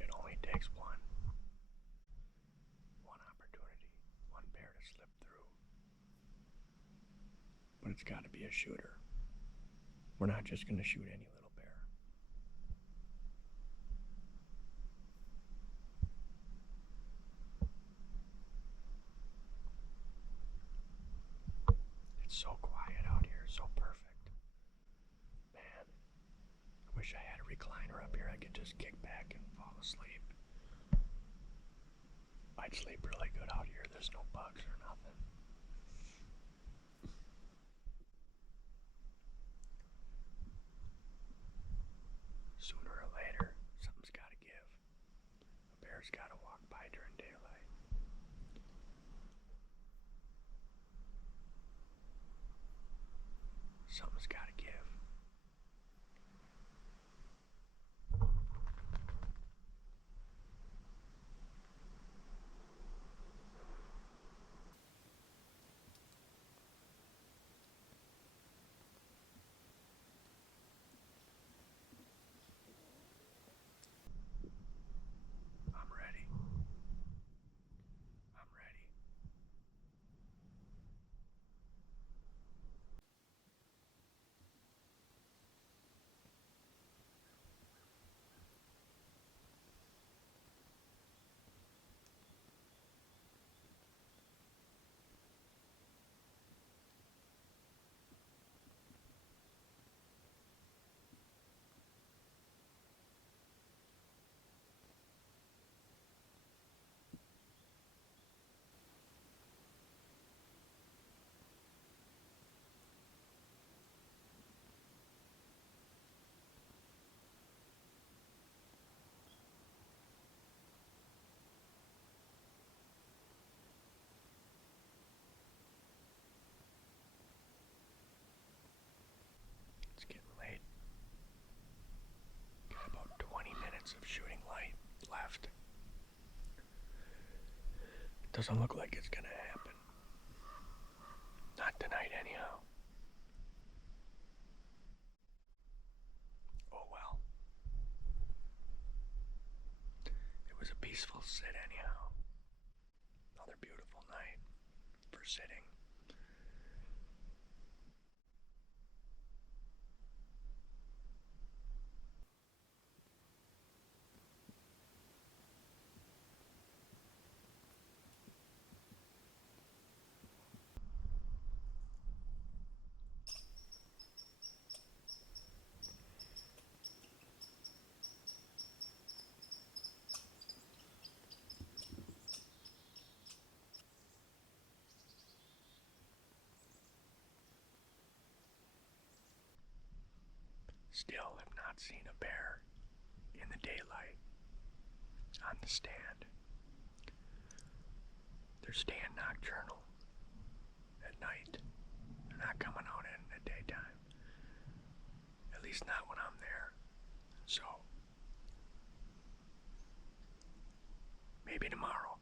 It only takes one opportunity, one bear to slip through. But it's got to be a shooter. We're not just going to shoot any little bear. It's so quiet out here, so perfect. Man, I wish I had a recliner up here I could just kick back and fall asleep. I'd sleep really good out here. There's no bugs or nothing. Sooner or later, something's got to give. A bear's got to walk by during daylight. Something's got to give. Doesn't look like it's gonna happen. Not tonight, anyhow. Oh well. It was a peaceful sit, anyhow. Another beautiful night for sitting. Still have not seen a bear in the daylight on the stand. They're staying nocturnal at night. They're not coming out in the daytime. At least not when I'm there. So, maybe tomorrow.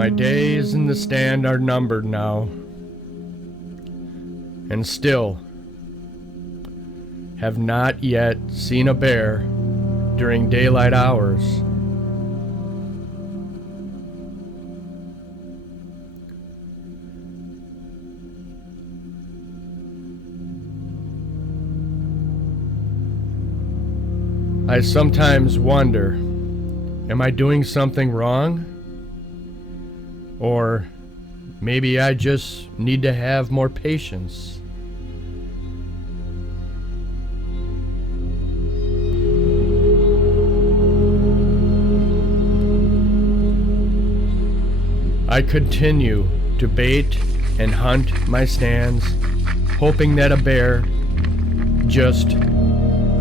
My days in the stand are numbered now, and still have not yet seen a bear during daylight hours. I sometimes wonder, am I doing something wrong? Or maybe I just need to have more patience. I continue to bait and hunt my stands, hoping that a bear, just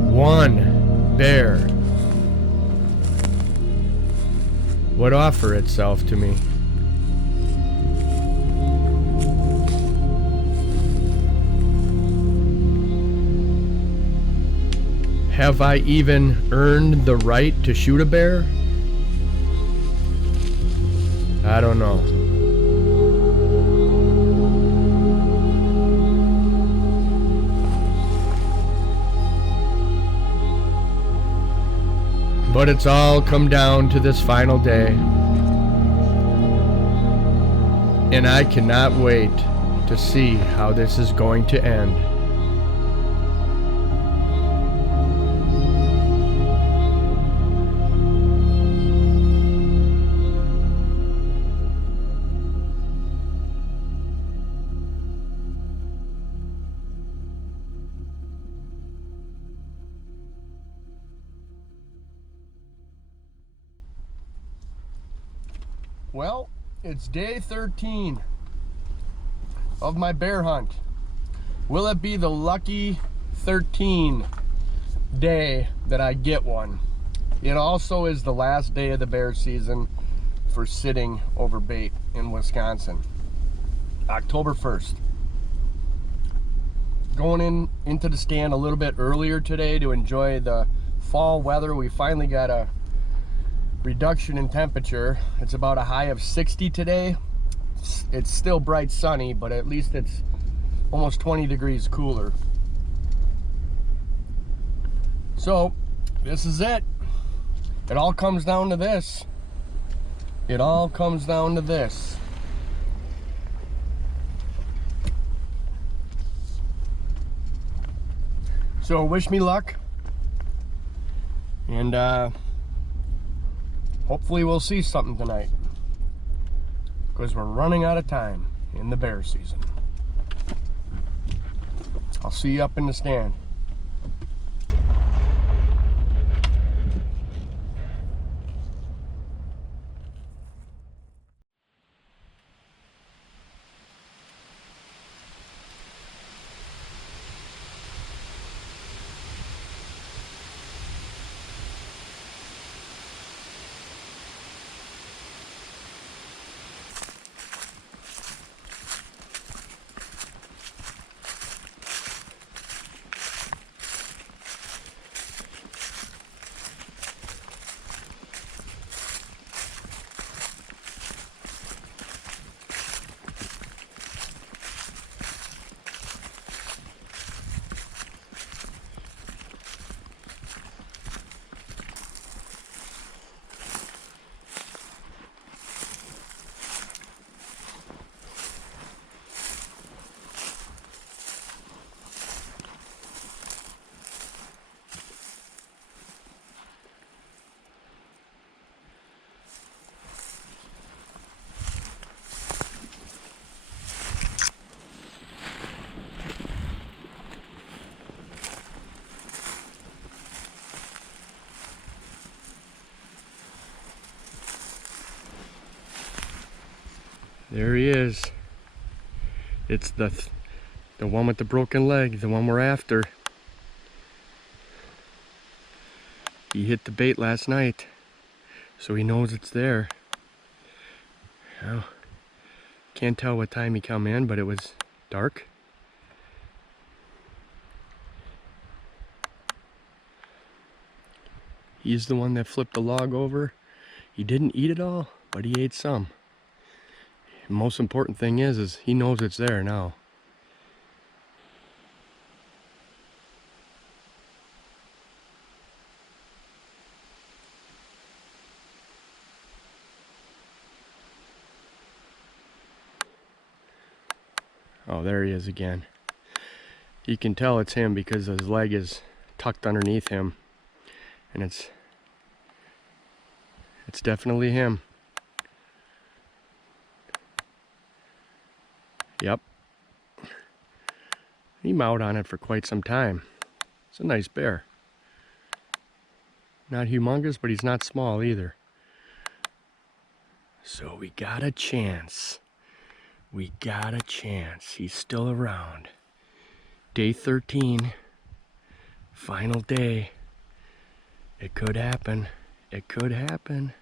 one bear, would offer itself to me. Have I even earned the right to shoot a bear? I don't know. But it's all come down to this final day. And I cannot wait to see how this is going to end. Well, it's day 13 of my bear hunt. Will it be the lucky 13 day that I get one? It also is the last day of the bear season for sitting over bait in Wisconsin. October 1st. Going into the stand a little bit earlier today to enjoy the fall weather. We finally got a reduction in temperature. It's about a high of 60 today. It's still bright sunny, but at least it's almost 20 degrees cooler. So this is it. It all comes down to this. It all comes down to this. So wish me luck, and hopefully we'll see something tonight, because we're running out of time in the bear season. I'll see you up in the stand. There he is. It's the one with the broken leg, the one we're after. He hit the bait last night, so he knows it's there. Well, can't tell what time he come in, but it was dark. He's the one that flipped the log over. He didn't eat it all, but he ate some. The most important thing is he knows it's there now. Oh, there he is again. You can tell it's him because his leg is tucked underneath him, and it's definitely him. Yep. He mowed on it for quite some time. It's a nice bear. Not humongous, but he's not small either. So we got a chance. We got a chance. He's still around. Day 13. Final day. It could happen. It could happen.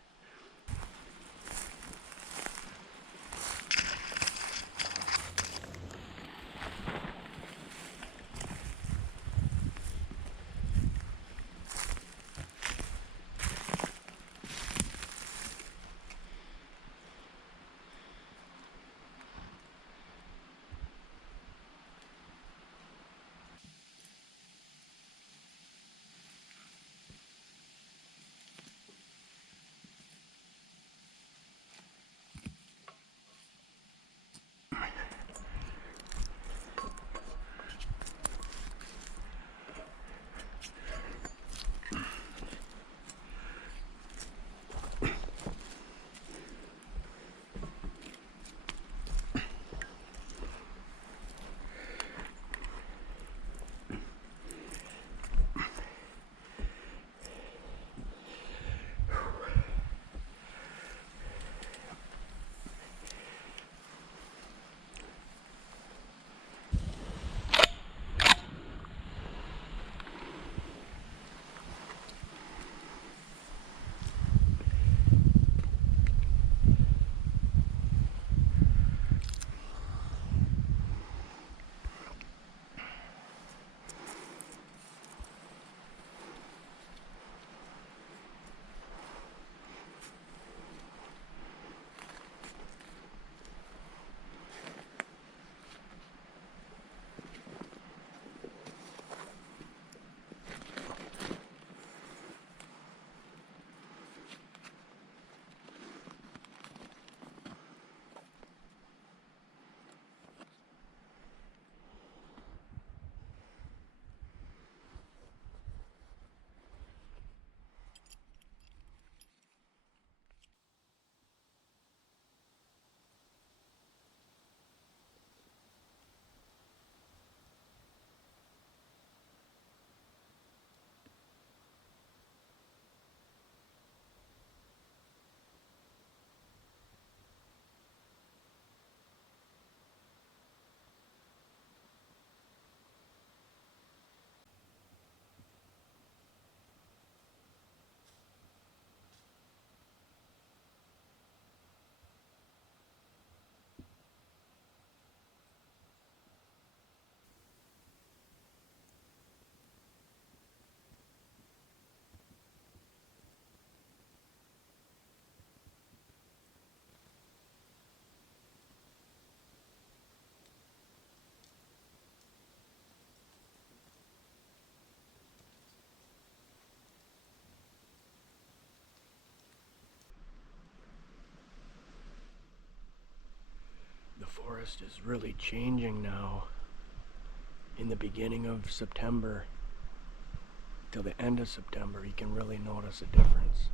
The forest is really changing now. In the beginning of September till the end of September, you can really notice a difference.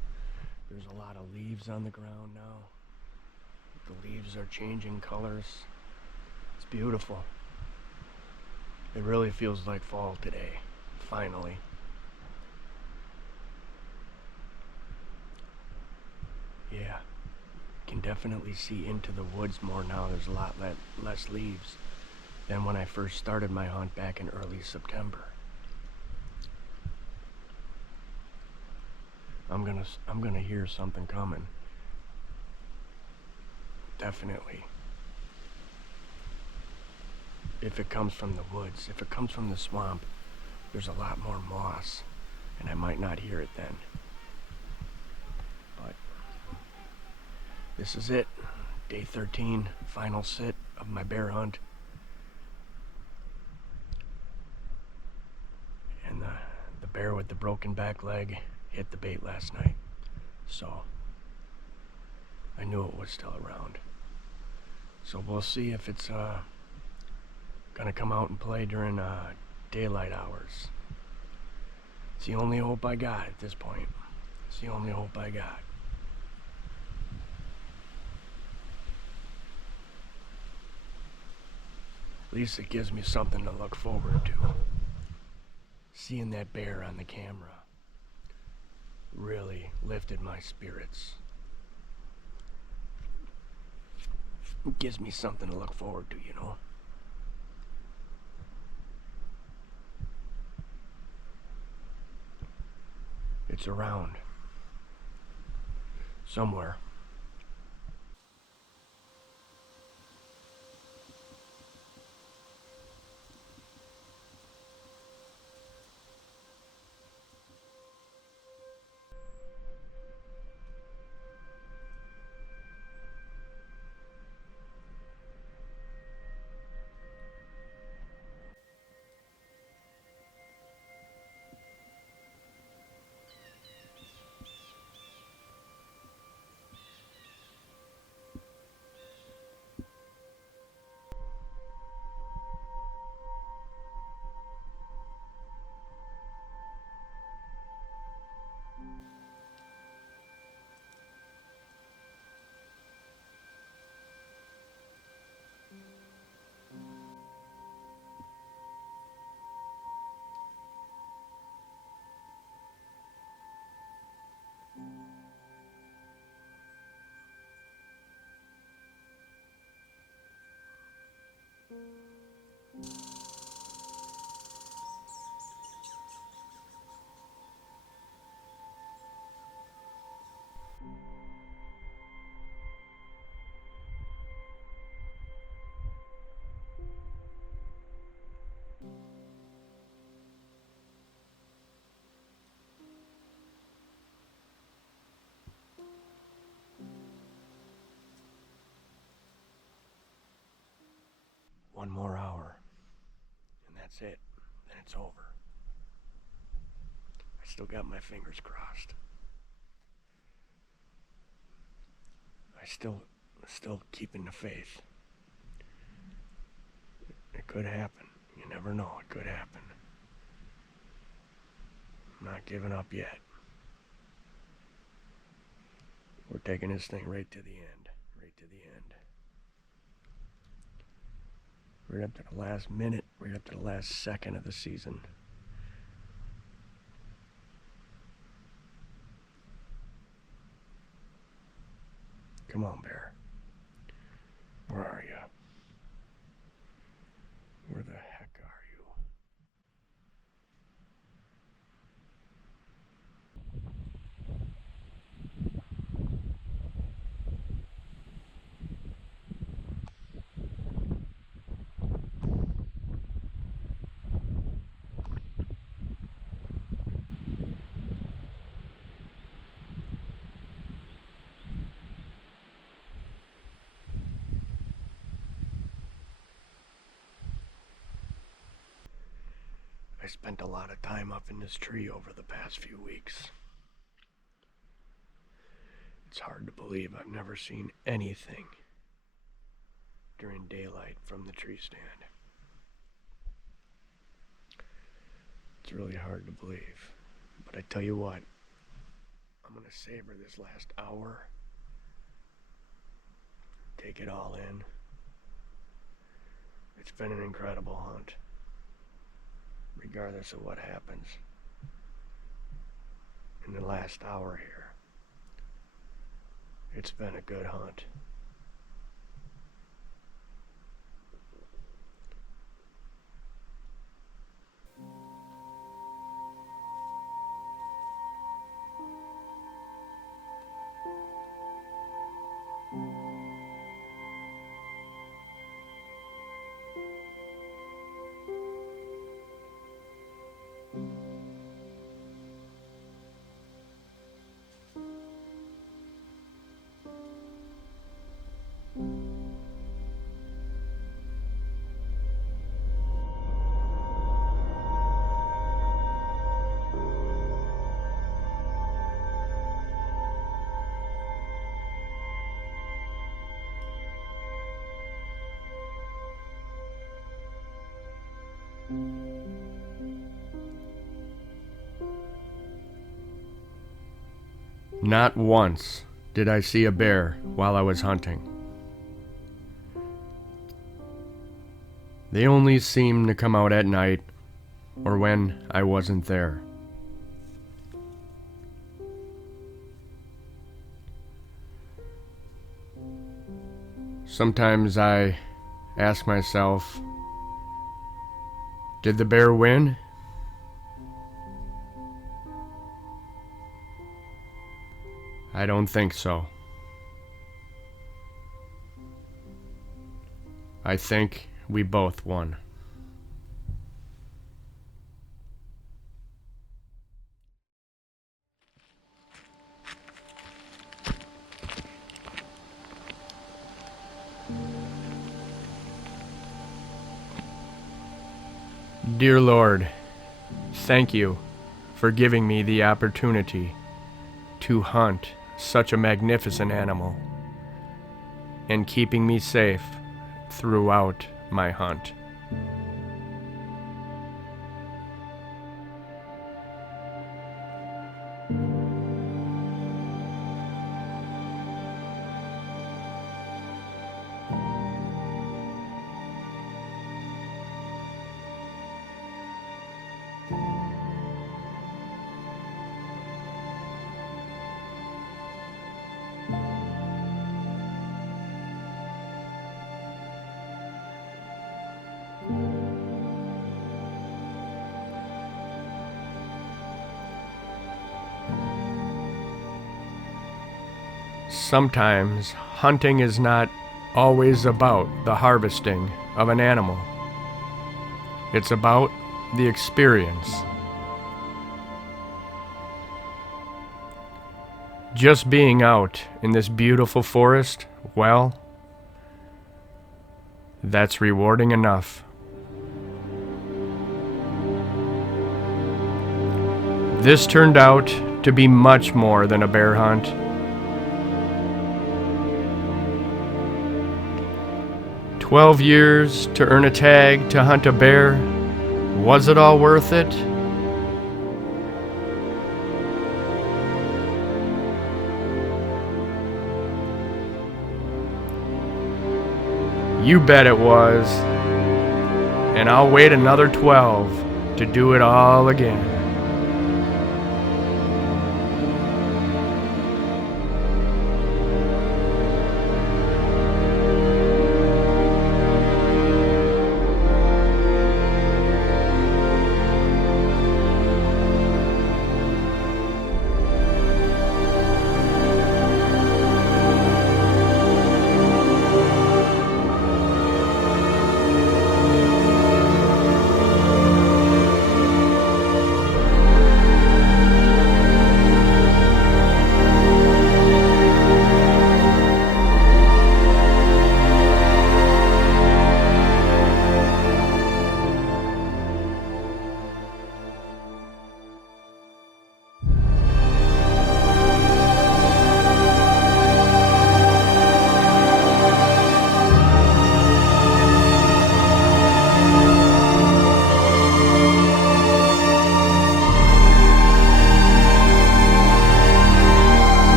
There's a lot of leaves on the ground now. The leaves are changing colors. It's beautiful. It really feels like fall today, finally. Yeah, can definitely see into the woods more now. There's a lot less leaves than when I first started my hunt back in early September. I'm gonna hear something coming. Definitely. If it comes from the woods, if it comes from the swamp, there's a lot more moss, and I might not hear it then. But this is it. Day 13, final sit of my bear hunt. And the bear with the broken back leg hit the bait last night. So I knew it was still around. So we'll see if it's gonna come out and play during daylight hours. It's the only hope I got at this point. It's the only hope I got. At least it gives me something to look forward to. Seeing that bear on the camera really lifted my spirits. It gives me something to look forward to, you know? It's around. Somewhere. One more hour, and that's it. Then it's over. I still got my fingers crossed. I still keeping the faith. It could happen. You never know. It could happen. I'm not giving up yet. We're taking this thing right to the end. Right to the end. Right up to the last minute. Right up to the last second of the season. Come on, bear. Where are you? Where the heck are you? I spent a lot of time up in this tree over the past few weeks. It's hard to believe I've never seen anything during daylight from the tree stand. It's really hard to believe. But I tell you what, I'm gonna savor this last hour. Take it all in. It's been an incredible hunt. Regardless of what happens in the last hour here. It's been a good hunt. Not once did I see a bear while I was hunting. They only seemed to come out at night or when I wasn't there. Sometimes I ask myself, did the bear win? I don't think so. I think we both won. Dear Lord, thank you for giving me the opportunity to hunt such a magnificent animal and keeping me safe throughout my hunt. Sometimes hunting is not always about the harvesting of an animal. It's about the experience. Just being out in this beautiful forest, well, that's rewarding enough. This turned out to be much more than a bear hunt. "12 years to earn a tag to hunt a bear. Was it all worth it?" You bet it was. And I'll wait another 12 to do it all again.